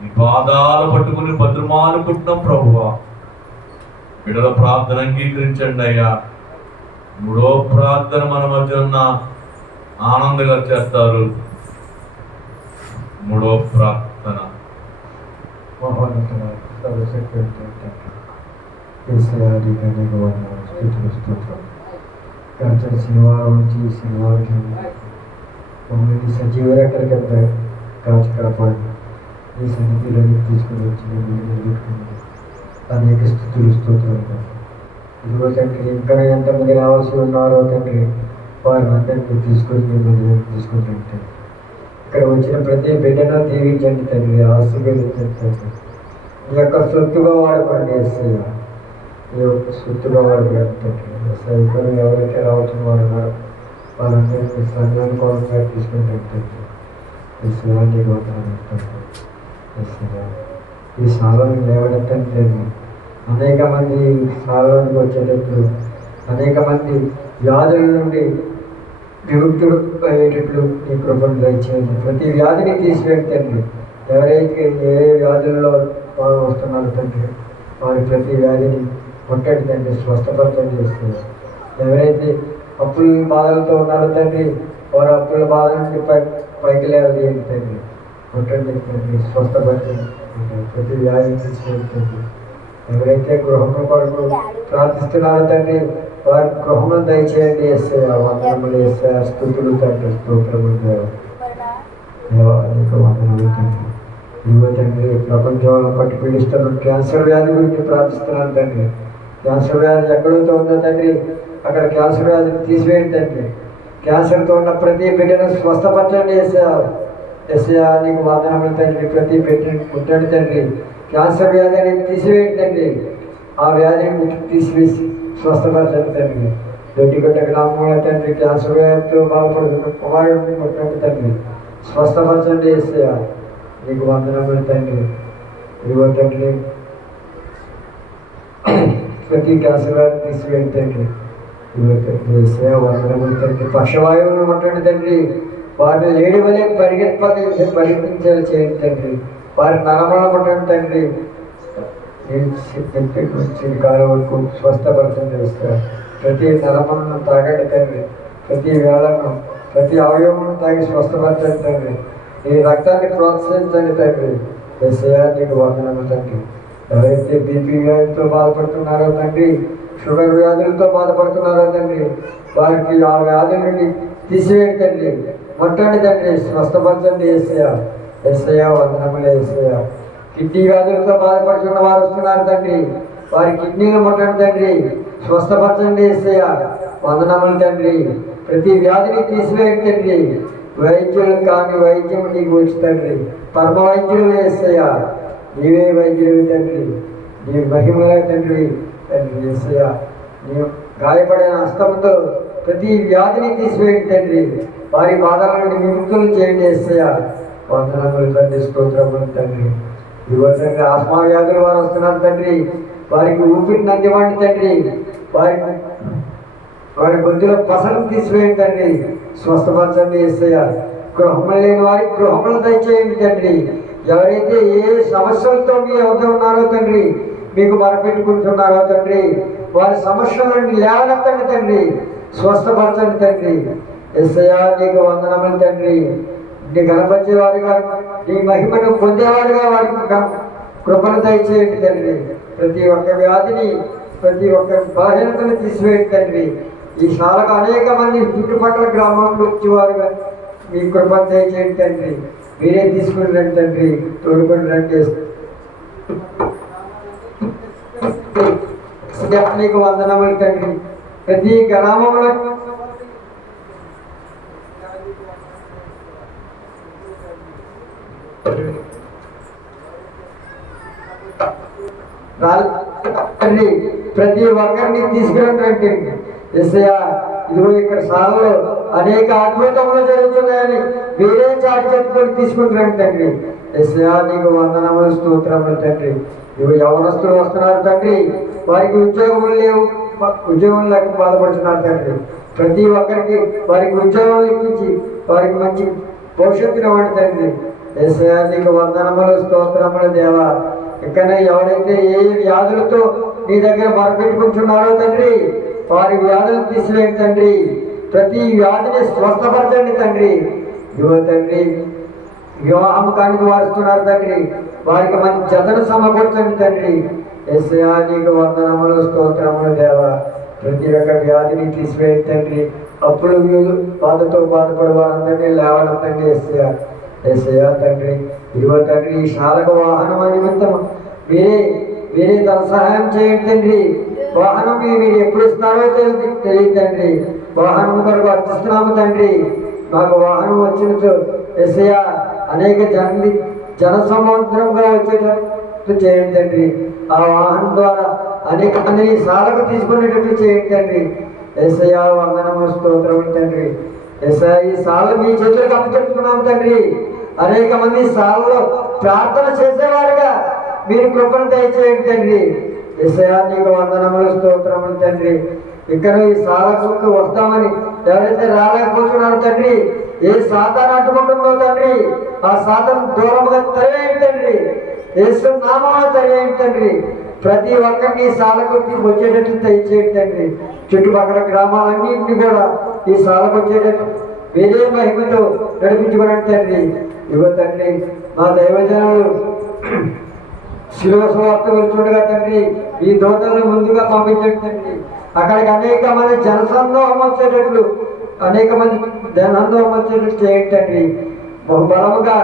నీ పాదాలు పట్టుకుని భద్రమాలు పుట్టినాం ప్రభువా. బిడ్డల ప్రార్థన అంగీకరించండి అయ్యా. మూడో ప్రార్థన మన మధ్య ఉన్న ఆనందంగా చేస్తారు. మూడో ప్రార్థన. శనివారం నుంచి శనివారం మమ్మల్ని సజీవ రెక్కలకి కాచి కాపాడి ఈ సన్నిధిలోకి తీసుకుని వచ్చిన పెట్టుకున్నాను. అనేక స్థుతులు స్తోత్రాలు. ఇదిగో తండ్రి, ఇంకా ఎంతమంది రావాల్సి ఉన్నారో తండ్రి, వారిని అందరినీ తీసుకొని మిమ్మల్ని తీసుకుంటుంటే ఇక్కడ వచ్చిన ప్రతి బిడ్డను దీవించండి తండ్రి, ఆశీర్వదించండి తండ్రి. ఈ యొక్క సొత్తుగా వాడుకోండి ఎస్ఐ, ఈ యొక్క సొత్తుగా వాడుకోండి తండ్రి. ఎస్ఐ ఇక్కడ ఎవరైతే రావాల్సిన వారు ఉన్నారో వాళ్ళందరినీ సంఘానుకోవడంగా తీసుకుంటారు తండ్రి. ఎస్ఐ నీకు వందనాలు. ఈ సాలను లేవనెత్తండి తండ్రి. అనేక మంది సాలోనికి వచ్చేటట్లు, అనేక మంది వ్యాధుల నుండి విముక్తులు అయ్యేటట్లు ఈ కృపను దయచేయండి. ప్రతి వ్యాధిని తీసివేయండి. ఎవరైతే ఏ వ్యాధుల్లో వారు వస్తున్నారు తండ్రి, వారి ప్రతి వ్యాధిని ముట్టండి తండ్రి, స్వస్థపరచండి చేస్తున్నారు. ఎవరైతే అప్పుల బాధలతో ఉన్నారో తండ్రి, వారు అప్పుల బాధ నుండి పైకి లేవలేండి తండ్రి, ముట్టండి తండ్రి, స్వస్థపరచండి. ప్రతి వ్యాధిని తీసివేయండి. ఎవరైతే గృహంలో కొరకు ప్రార్థిస్తున్నారో తండ్రి, వారి గృహమును దయచేయండి. వేస్తే వందనములు వేస్తే స్థుతులు తండ్రి, స్తోత్రములు దేవానికి వందనములు తండ్రి. ఇదిగో తండ్రి, ప్రపంచంలో పట్టి పీడిస్తున్న క్యాన్సర్ వ్యాధి గురించి ప్రార్థిస్తున్నాను తండ్రి. క్యాన్సర్ వ్యాధి ఎక్కడైతే ఉందో తండ్రి, అక్కడ క్యాన్సర్ వ్యాధిని తీసివేయండి తండ్రి. క్యాన్సర్తో ఉన్న ప్రతి బిడ్డను స్వస్థపరచండి. ఎస్ఐ నీకు వందనములు తండ్రి. ప్రతి బిడ్డని పుట్టండి తండ్రి. క్యాన్సర్ వ్యాధి అనేది తీసివేయండి తండ్రి. ఆ వ్యాధిని తీసివేసి స్వస్థపరచండి తండ్రి. దొడ్డిగడ్డ గ్రామంలో తండ్రి క్యాన్సర్ వ్యాధితో బాధపడుతున్న కుమారుడిని ముట్టండి తండ్రి, స్వస్థపరచండి. ఎస్ఐ నీకు వందనములు తండ్రి. ఇదిగో తండ్రి ప్రతి క్యాన్సర్ తీసివేయండి తండ్రి. ఇదిగో తండ్రి యేసయ్యా వందనములు తండ్రి. పక్షవాయువులు ఉంటండి తండ్రి, వారిని లేడి వలె పరిగెత్తించేలా చేయండి తండ్రి. వారి నరమలను ఉంటండి తండ్రి, కాలం వరకు స్వస్థపరచండి యేసయ్యా. ప్రతి నరమలను తాగండి తండ్రి, ప్రతి వేళను ప్రతి అవయవమును తాగి స్వస్థపరచండి తండ్రి. ఈ రక్తాన్ని ప్రోత్సహించండి తండ్రి. యేసయ్యా నీకు వందనములు తండ్రి. ఎవరైతే బీపీ వ్యాధితో బాధపడుతున్నారో తండ్రి, షుగర్ వ్యాధులతో బాధపడుతున్నారో తండ్రి, వారికి ఆ వ్యాధి నుండి తీసివేయండి తండ్రి. ముట్టండి తండ్రి, స్వస్థపరచండి యేసయ్యా. యేసయ్యా వందనములు యేసయ్యా. కిడ్నీ వ్యాధులతో బాధపడుతున్న వారు వస్తున్నారు తండ్రి, వారి కిడ్నీలు ముట్టండి తండ్రి, స్వస్థపరచండి యేసయ్యా. వందనములు తండ్రి. ప్రతి వ్యాధిని తీసివేయండి తండ్రి. వైద్యులు కాని వైద్యం నీకు వచ్చి తండ్రి, పరమ వైద్యులు యేసయ్యా. నీవే వైద్యులు తండ్రి, నీ మహిమల తండ్రి తండ్రి యేసయ్యా. నీ గాయపడిన హస్తంతో ప్రతి వ్యాధిని తీసివేయండి తండ్రి. వారి బాధల నుండి విముక్తులు చేయండి యేసయ్యా. వందనములు తండ్రి, స్తోత్రములు తండ్రి. ఇదిగో తండ్రి ఆస్మా వ్యాధులు వారు వస్తున్నారు తండ్రి, వారికి ఊపిరిని అందివ్వండి తండ్రి. వారి గొంతులో పసలను తీసివేయండి తండ్రి, స్వస్థపరచండి యేసయ్యా. గృహములు లేని వారికి గృహములు దయచేయండి తండ్రి. ఎవరైతే ఏ సమస్యలతో మీ వద్ద ఉన్నారో తండ్రి, మీకు మొరపెట్టుకుంటున్నారో తండ్రి, వారి సమస్యలను లేవనెత్తండి తండ్రి, స్వస్థపరచండి తండ్రి. యేసయ్యా నీకు వందనములు తండ్రి. నీ గణపరిచేవారుగా, నీ మహిమను పొందేవారుగా వారికి కృపను దయచేయండి తండ్రి. ప్రతి ఒక్క వ్యాధిని, ప్రతి ఒక్క బలహీనతను తీసివేయండి తండ్రి. ఈ శాలకు అనేక మంది చుట్టుపక్కల గ్రామంలో వచ్చేవారుగా మీ కృపను దయచేయండి తండ్రి. మీరే తీసుకుని రండి తండ్రి, తోడుకొని రండి. నీకు వందనములు తండ్రి. ప్రతి గ్రామంలో తండ్రి ప్రతి ఒక్కరిని తీసుకురండి యేసయ్యా. ఇదిగో ఇక్కడ సాలలో అనేక అద్భుతములు జరుగుతున్నాయని వేరే చాటి చెప్పుకొని తీసుకుంటున్నాను తండ్రి. యేసయ్యా నీకు వందనములు, స్తోత్రములు తండ్రి. ఇవి యవనస్తులు వస్తున్నారు తండ్రి, వారికి ఉద్యోగములు లేవు, ఉద్యోగం లేక బాధపడుతున్నారు తండ్రి. ప్రతి ఒక్కరికి వారికి ఉద్యోగం ఇప్పించి వారికి మంచి భవిష్యత్తుని ఇవ్వండి తండ్రి. యేసయ్యా నీకు వందనములు, స్తోత్రములు దేవా. ఇక్కడ ఎవరైతే ఏ వ్యాధులతో నీ దగ్గర మొరపెట్టుకుంటున్నారో తండ్రి, వారి వ్యాధులు తీసివేయండి తండ్రి. ప్రతి వ్యాధిని స్వస్థపరచండి తండ్రి. ఇదిగో తండ్రి వివాహం కాని వారుస్తున్నారు తండ్రి, వారికి మంచి జతను సమకూర్చండి తండ్రి. యేసయ్యా నీకు వందనములు, స్తోత్రములు దేవా. ప్రతి ఒక్క వ్యాధిని తీసివేయండి తండ్రి. అప్పుడు బాధతో బాధపడే వారందరినీ లేవనెత్తండి యేసయ్యా. యేసయ్యా తండ్రి ఇదిగో తండ్రి ఈ శాలకు వాహనం నిమిత్తం మీరే తన సహాయం చేయండి తండ్రి. వాహనం మీరు ఎప్పుడు ఇస్తారో తెలియదు తండ్రి. వాహనం కొరకు అర్చిస్తున్నాము తండ్రి. మాకు వాహనం వచ్చినట్టు యేసయ్యా అనేక జన సముద్రంగా వచ్చేటట్టు చేయండి తండ్రి. ఆ వాహనం ద్వారా అనేక మందిని శాలకు తీసుకునేటట్టు చేయండి తండ్రి. యేసయ్యా వందనము, స్తోత్రములు తండ్రి. యేసయ్యా ఈ శాల మీ చేతులకు అప్పచెప్పుకున్నాం తండ్రి. అనేక మంది శాలలో ప్రార్థన చేసేవారుగా మీరు కృపను దయచేయండి తండ్రి. యేసయ్యా నీకు వందనములు, స్తోత్రములు తండ్రి. ఇక్కడ ఈ శాలకు వస్తామని ఎవరైతే రాలేకపోతున్నారు తండ్రి, ఏ సాతాను అడ్డుకుంటుందో తండ్రి, ఆ సాతాను దూరంగా తరివేయండి తండ్రి. యేసు నామములో తరివేయండి తండ్రి. ప్రతి ఒక్కరిని ఈ శాలకు వచ్చేటట్టు దయచేయండి తండ్రి. చుట్టుపక్కల గ్రామాలన్నింటినీ కూడా ఈ శాలకు వచ్చేటట్టు వేరే మహిమతో నడిపించుకోండి తండ్రి. ఇవ్వ తండ్రి మా దైవజనులు శిలువ సువార్త చూడగా తండ్రి ఈ దూతలను ముందుగా పంపించండి తండ్రి. అక్కడికి అనేక మంది జనసందోహం వచ్చేటట్లు, అనేక మంది జనందోహం వచ్చేటట్లు చేయండి తండ్రి. బలముగా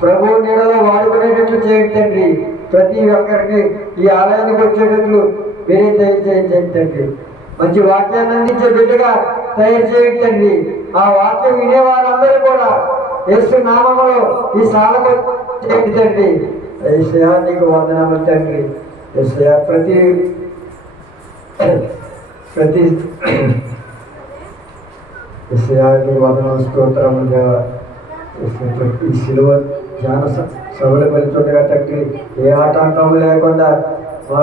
ప్రభు నీడలో వాడుకునేటట్లు చేయండి తండ్రి. ప్రతి ఒక్కరికి ఈ ఆలయానికి వచ్చేటట్లు వేరే తయారు చేయండి తండ్రి. మంచి వాక్యాన్ని అందించే బిడ్డగా తయారు చేయండి తండ్రి. ఆ వాక్యం వినే వారందరూ కూడా యేసు నామములో ఈ శాలకు చేయండి తండ్రి. యేసయ్యా నీకు వందనములు తండ్రి. యేసయ్యా ప్రతి యేసయ్యా నీకు వందనములు, స్తోత్రములు దేవా. ఈ ధ్యాన సభలు వెళ్తుండగా తండ్రి ఏ ఆటంకం లేకుండా మా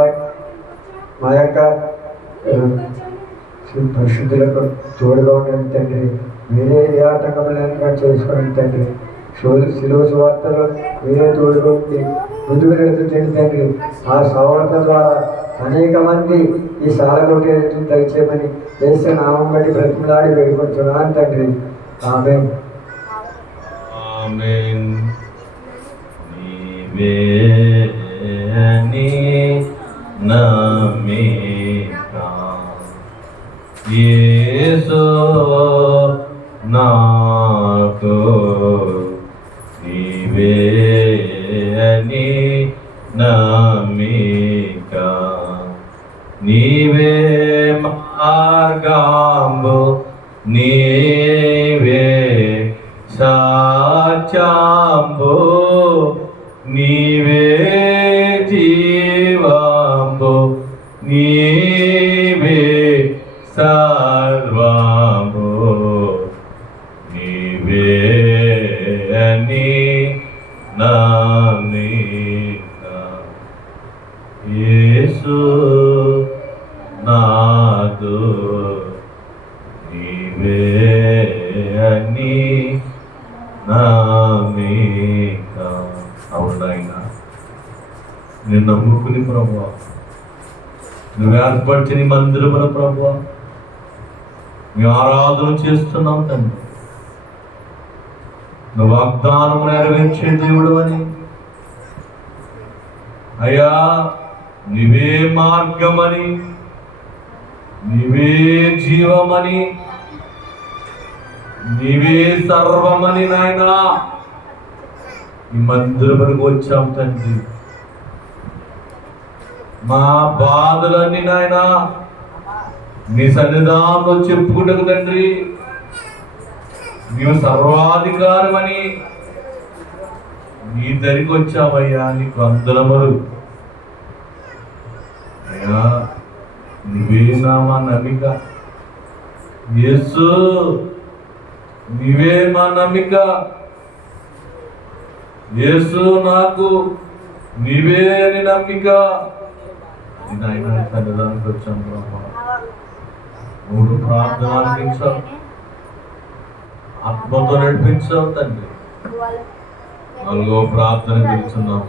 మా యొక్క పరిశుద్ధులకు తోడుగా ఉండండి తండ్రి. మీరే ఏ ఆటంకం లేకుండా చేసుకోండి తండ్రి. శిలువ సువార్తలో మీరే తోడుగా ఉండి ముందుకు వెళుతుంది తండ్రి. ఆ సువార్త ద్వారా అనేక మంది ఈ సాలకొట్టే దయచేయమని వేసే నామం బట్టి బ్రతిమలాడి వేడుకొంటున్నాను తండ్రి. ఆమేన్. ఆమేన్. నీవే నీ నమ్మిక యేసు నాకు నీవే నీ నమ్మిక నీవే మార్గంబు నీవే సాచాంబు నీవే జీవంబు నీవే సర్వంబు నీవే అని నమ్మిక యేసు నాదు నీవే అని నమ్మిక. అవునాయన నేను నమ్ముకుని ప్రభువా నువ్వు ఏర్పరిచిన మందిరమున ప్రభువా మేము ఆరాధన చేస్తున్నాం తండ్రి. నువ్వు వాగ్దానం నెరవేర్చే దేవుడు అని అయ్యా నీవే మార్గమని నీవే జీవమని నీవే సర్వమని నాయనా ఈ మందిరమునకు వచ్చాం తండ్రి. మా బాధలన్నీ నాయనా నీ సన్నిధానంలో చెప్పుకుంటకు తండ్రి. నీవు సర్వాధికారమని నీ దరికి వచ్చామయ్యా. నీకు వందనములు అయ్యా. నీవే నా మా నమ్మిక యేసు, నీవే మా నమ్మిక యేసు, నాకు నీవే అని నమ్మిక. నాయన సన్నిధానానికి వచ్చాం ప్రభా. 3 ప్రార్థన అనిపించావు, ఆత్మతో నడిపించావు తండ్రి. 4వ ప్రార్థన పిలుచున్నాం.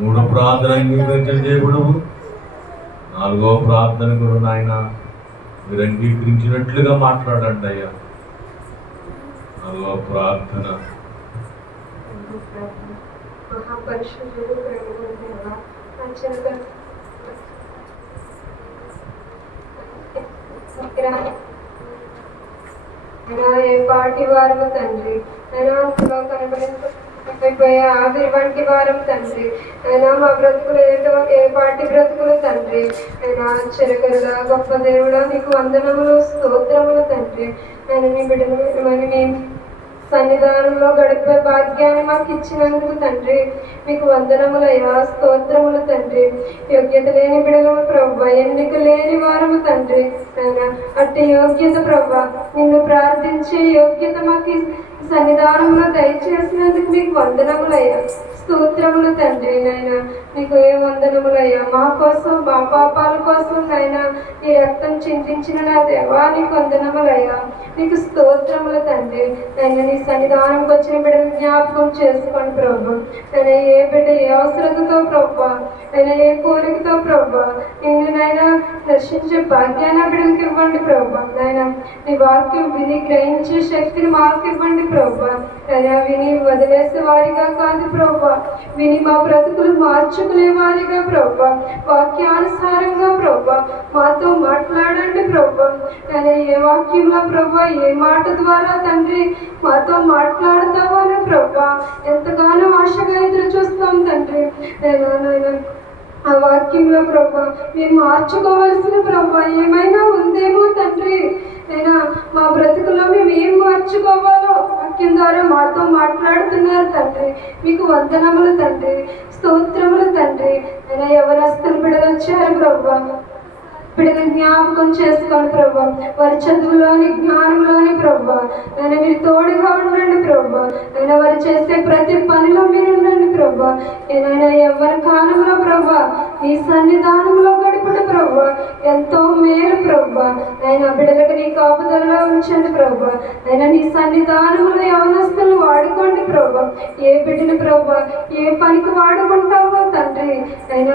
3 ప్రార్థన అంగీకరించిన దేవుడు 4వ ప్రార్థన కూడా నాయన మీరు అంగీకరించినట్లుగా మాట్లాడండి అయ్యా. 4వ ప్రార్థన. మహాపరిశుద్ధుడు ఏ పాటి వారము తండ్రి అయినా కనబడిపోయే ఆవిరి వంటి వారం తండ్రి అయినా మా బ్రతుకులు ఏ పాటి బ్రతుకులు తండ్రి అయినా ఆశ్చర్యకరుడా గొప్ప దేవుడా నీకు వందనములు స్తోత్రములు తండ్రి. ఆయన నీ బిడ్డలు మరి నీ సన్నిధానంలో గడిపే భాగ్యాన్ని మాకు ఇచ్చినందుకు తండ్రి మీకు వందనములయ్యా, స్తోత్రములు తండ్రి. యోగ్యత లేని బిడలము ప్రభు, ఎన్నిక లేని వారము తండ్రి. ఆయన అట్టి యోగ్యత ప్రభు, నిన్ను ప్రార్థించే యోగ్యత మాకు సన్నిధానంలో దయచేసినందుకు మీకు వందనములయ్యా, స్తోత్రములు తండ్రి. నాయన నీకు ఏ వందనములయ్యా. మా కోసం మా పాపాల కోసం నాయన నీ రక్తం చింతించిన నా దేవా నీకు వందనములయ్యా, నీకు స్తోత్రములు తండ్రి. నాయన నీ సన్నిధానంకి వచ్చిన బిడ్డను జ్ఞాపకం చేసుకోండి ప్రభు. ఆయన ఏ బిడ్డ ఏ అవసరతతో ప్రభు, ఆయన ఏ కోరికతో ప్రభు నిన్ను నాయన దర్శించే భాగ్యాన్ని బిడ్డలకు ఇవ్వండి ప్రభు. నాయన నీ వాక్యం విని గ్రహించే శక్తిని మాకు ఇవ్వండి ప్రభు. ఆయన విని వదిలేసే వారిగా కాదు ప్రభు, విని మా బ్రతుకులు మార్చుకునే వారిగా ప్రభు, వాక్యానుసారంగా ప్రభు మాతో మాట్లాడండి ప్రభు. కానీ ఏ వాక్యంలో ప్రభు, ఏ మాట ద్వారా తండ్రి మాతో మాట్లాడతావని ప్రభు ఎంతగానో ఆశగా ఎదురు చూస్తాం తండ్రి. నేను ఆ వాక్యంలో ప్రభు మేము మార్చుకోవాల్సిన ప్రభు ఏమైనా ఉందేమో తండ్రి. అయినా మా బ్రతుకులో మేము ఏం మార్చుకోవాలో వాక్యం ద్వారా మాతో మాట్లాడుతున్నారు తండ్రి. మీకు వందనములు తండ్రి, స్తోత్రములు తండ్రి. అయినా యవనస్తులు బిడ్డలు వచ్చారు ప్రభు, బిడ్డలను జ్ఞాపకం చేసుకోండి ప్రభా. వారి చదువులోని జ్ఞానంలోని ప్రభా నేను మీరు తోడుగా ఉండండి ప్రభా. నేను వారు చేసే ప్రతి పనిలో మీరు ఉండండి ప్రభా. ఏదైనా ఎవరి కాలంలో ప్రభా నీ సన్నిధానంలో గడుపుట ప్రభా ఎంతో మేలు ప్రభా. ఆయన బిడ్డలకు నీ కాపుదలలో ఉంచండి ప్రభా. ఆయన నీ సన్నిధానంలో యవనస్తులను వాడుకోండి ప్రభా. ఏ బిడ్డను ప్రభా ఏ పనికి వాడుకుంటావో తండ్రి అయినా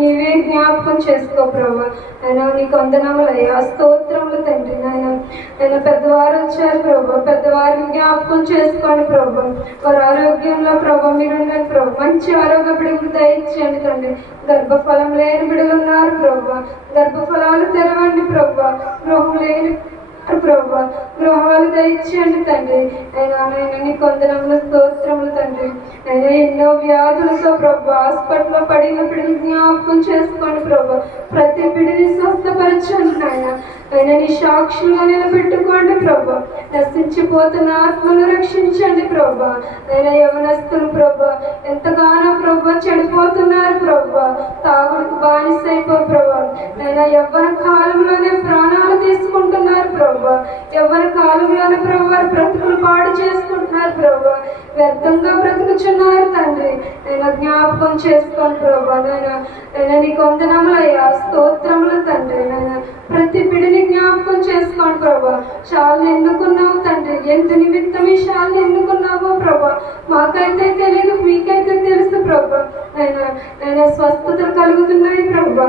నీవే జ్ఞాపకం చేసుకో ప్రభా. అయినా నీకు వందనములయ్యా, స్తోత్రములు తండ్రి. ఆయన పెద్దవారు వచ్చారు ప్రభా, పెద్దవారిని జ్ఞాపకం చేసుకోండి ప్రభా. వారి ఆరోగ్యంలో ప్రభా మీరు ఉండండి ప్రభా. మంచి ఆరోగ్య బిడ్డలు దయచేయండి తండ్రి. గర్భఫలం లేని బిడ్డలు ఉన్నారు ప్రభా, గర్భఫలాలు తెరవండి ప్రభా. గృహం లేని ప్రభా గృహాలు దయచేయండి తండ్రి. అయినా నీకు వందనములు స్తోత్రములు తండ్రి. అయినా ఎన్నో వ్యాధులతో ప్రభా హాస్పిటల్లో పడిన బిడ్డలు జ్ఞాపకం చేసుకోండి ప్రభా. ప్రతి బిడ్డని స్వస్థపరచండి నాయన. అయినా నీ సాక్షులుగా నిలబెట్టుకోండి ప్రభా. నశించిపోతున్న ఆత్మను రక్షించండి ప్రభా. అయినా యవనస్తులు ప్రభా ఎంతగానో ప్రభా చెడిపోతున్నారు ప్రభా. తాగుడికి బానిసైపో ప్రభా. అయినా యవ్వన కాలంలోనే ప్రాణాలు తీసుకుంటున్నారు ప్రభా. ఎవరి కాలంలోనే ప్రభు వారి బ్రతుకులు పాడు చేసుకుంటున్నారు ప్రభు. వ్యర్థంగా బ్రతుకుచున్నారు తండ్రి. నేను జ్ఞాపకం చేసుకోండి ప్రభా. నేను నీకు వందనములయ్యా, స్తోత్రములు తండ్రి. నేను ప్రతి బిడ్డని జ్ఞాపకం చేసుకోండి ప్రభా. షాల్ని ఎన్నుకున్నావు తండ్రి. ఎంత నిమిత్తం ఈ షాల్ని ఎన్నుకున్నావో ప్రభా మాకైతే తెలియదు, మీకైతే తెలుసు ప్రభా. నేను స్వస్థతలు కలుగుతున్నాయి ప్రభా.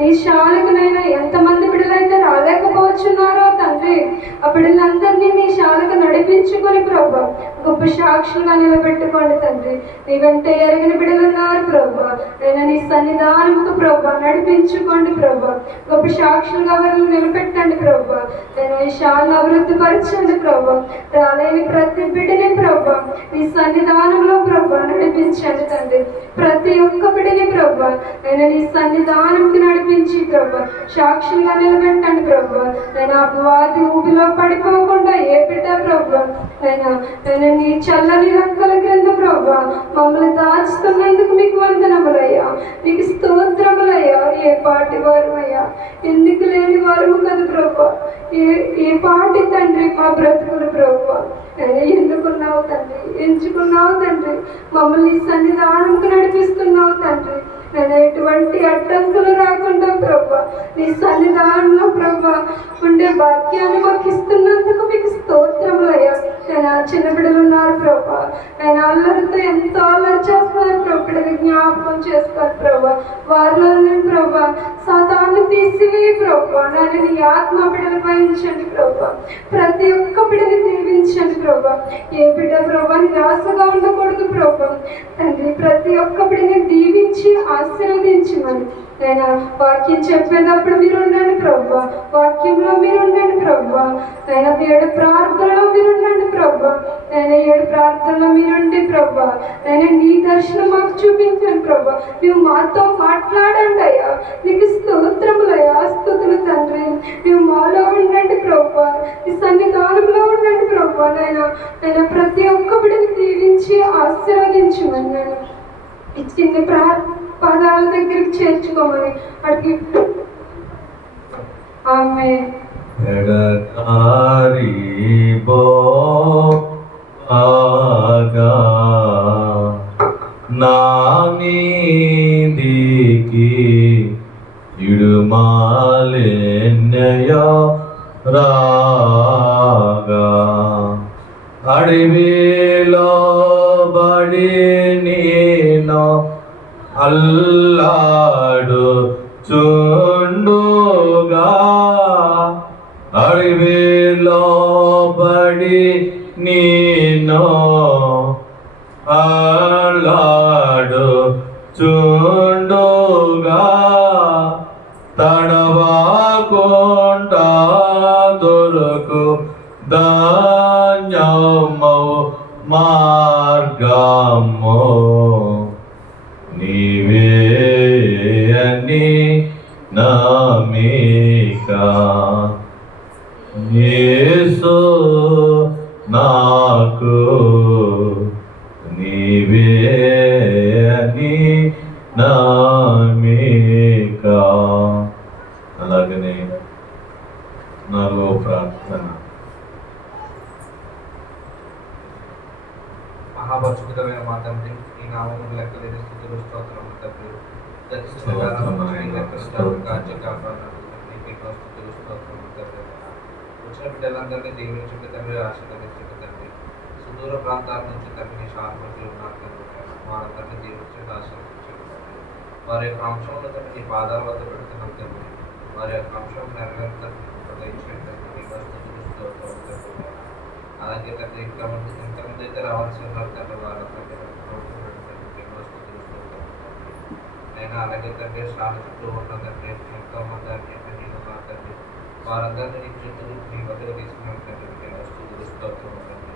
నీ షాలకు ఎంతమంది బిడ్డలైతే రాలేకపోవచ్చున్నారో తండ్రి ఆ బిడ్డలందరినీ నీ శాలకు నడిపించుకొని ప్రభా గొప్ప సాక్షులుగా నిలబెట్టుకోండి తండ్రి. నీ వెంట ఎరగిన బిడ్డలున్నారు ప్రభా. నేను నీ సన్నిధానముకు ప్రభా నడిపించుకోండి ప్రభా. గొప్ప సాక్షులుగా వారిని నిలబెట్టండి ప్రభా. నేను ఈ శాలను అభివృద్ధి పరచండి ప్రభా. రాలేని ప్రతి బిడ్డని ప్రభా నీ సన్నిధానంలో ప్రభా నడిపించండి తండ్రి. ప్రతి ఒక్క బిడ్డని ప్రభా నేను నీ సన్నిధానంకి నడిపించి ప్రభా సాక్షులుగా నిలబెట్టండి ప్రభా. నేను అపవాది ఊపిలో పడిపోకుండా ఏ బిడ్డ ప్రభా నేను నీ చల్లని రెక్కల క్రింద ప్రభా మమ్మల్ని దాచుతున్నందుకు మీకు వందనములయ్యా, నీకు స్తోత్రములయ్యా. ఏ పాటి వారు అయ్యా, ఎందుకు లేని వారు కదా ప్రభా. ఏ పాటి తండ్రి మా బ్రతుకులు ప్రభా ఎందుకున్నావు తండ్రి, ఎంచుకున్నావు తండ్రి. మమ్మల్ని సన్నిధానంకు నడిపిస్తున్నావు తండ్రి. నేను ఎటువంటి అడ్డంకులు రాకుండా ప్రభా నీ సన్నిధానంలో ప్రభా ఉండే భాగ్యాన్ని మాకు ఇస్తున్నందుకు మీకు స్తోత్రములయ్యా. నేను చిన్న బిడ్డలు ఉన్నారు ప్రభా. నేను అల్లరితో ఎంతో అల్లరి చేస్తున్నారు ప్రభా. బిడ్డలు జ్ఞాపకం చేస్తారు ప్రభా. వారిలో నేను ప్రభా సాతాన్ని తీసివేయి ప్రభా. నన్ను నీ ఆత్మ బిడ్డలు వహించండి ప్రభా. ప్రతి ఒక్క బిడ్డని దీవించండి ప్రభా. ఏ బిడ్డ ప్రభా నిరాశగా ఉండకూడదు ప్రభా తండ్రి. ప్రతి ఒక్క బిడ్డని దీవించి ఆశీర్వదించమని నేను వాక్యం చెప్పేటప్పుడు మీరు ఉండండి ప్రభా. వాక్యంలో మీరు ఉండండి ప్రభా. నేను 7 ప్రార్థనలో మీరు ఉండండి ప్రభా. నేను 7 ప్రార్థనలో మీరుండి ప్రభా. నేను నీ దర్శనం మాకు చూపించండి ప్రభా. నువ్వు మాతో మాట్లాడండి అయ్యా. నీకు స్తోత్రములయ్యా, స్తుతులు తండ్రి. నువ్వు మాలో ఉండండి ప్రభా. నీ సన్నిధానంలో ఉండండి ప్రభా. నేను ప్రతి ఒక్క బిడ్డని దీవించి ఆశీర్వదించమని నేను ఇచ్చింది పాదాల దగ్గరికి చేర్చుకోమని అడిగి ఆమె అడవిలో బడి నేను అల్లాడు చుండుగా అడవిలో పడి నేను అల్లాడు చుండుగా తడవకుండా దొరకు ధాన్యము మార్గము నీవే అని నమ్మిక యేసు నాకు నీవే అని నమ్మిక మహాపరిశుద్ధమైన మా తండ్రి, ఈ నామములు లెక్కలేని స్థితిలో స్తోత్రములు తండ్రి. గతించిన కాలంలో లెక్కలు కాచి కాపాడినందుకు నీకు ఎన్నో స్థితులు స్తోత్రములు తండ్రి. వచ్చిన బిడ్డలందరినీ దీవించండి తండ్రి, ఆశీర్వదించండి తండ్రి. సుదూర ప్రాంతాల నుంచి తండ్రి శాశ్వతులు ఉన్నారు తండ్రి, వారందరినీ దీవించండి, ఆశీర్వదించండి తండ్రి. వారి యొక్క అంశంలో తండ్రి నీ పాదాల వద్ద పెడుతున్నాం తండ్రి. వారి యొక్క అంశం నెరవేరుతండి, ఇచ్చేయండి తండ్రి, నీకు స్థితులు స్తోత్రములు తండ్రి. అలాగే తండ్రి ఇంతమంది అయితే రావాల్సి ఉన్నారు తండ్రి, వారందరినీ అయినా అలాగే తండ్రి చాలా చుట్టూ ఉన్న తండ్రి ఎంతో మంది అన్నింటినీ ఉన్నారు తండ్రి, వారందరినీ నీ చుట్టూ నీ వద్దకు తీసుకున్నాను తండ్రి, నేను స్తోత్రం తండ్రి.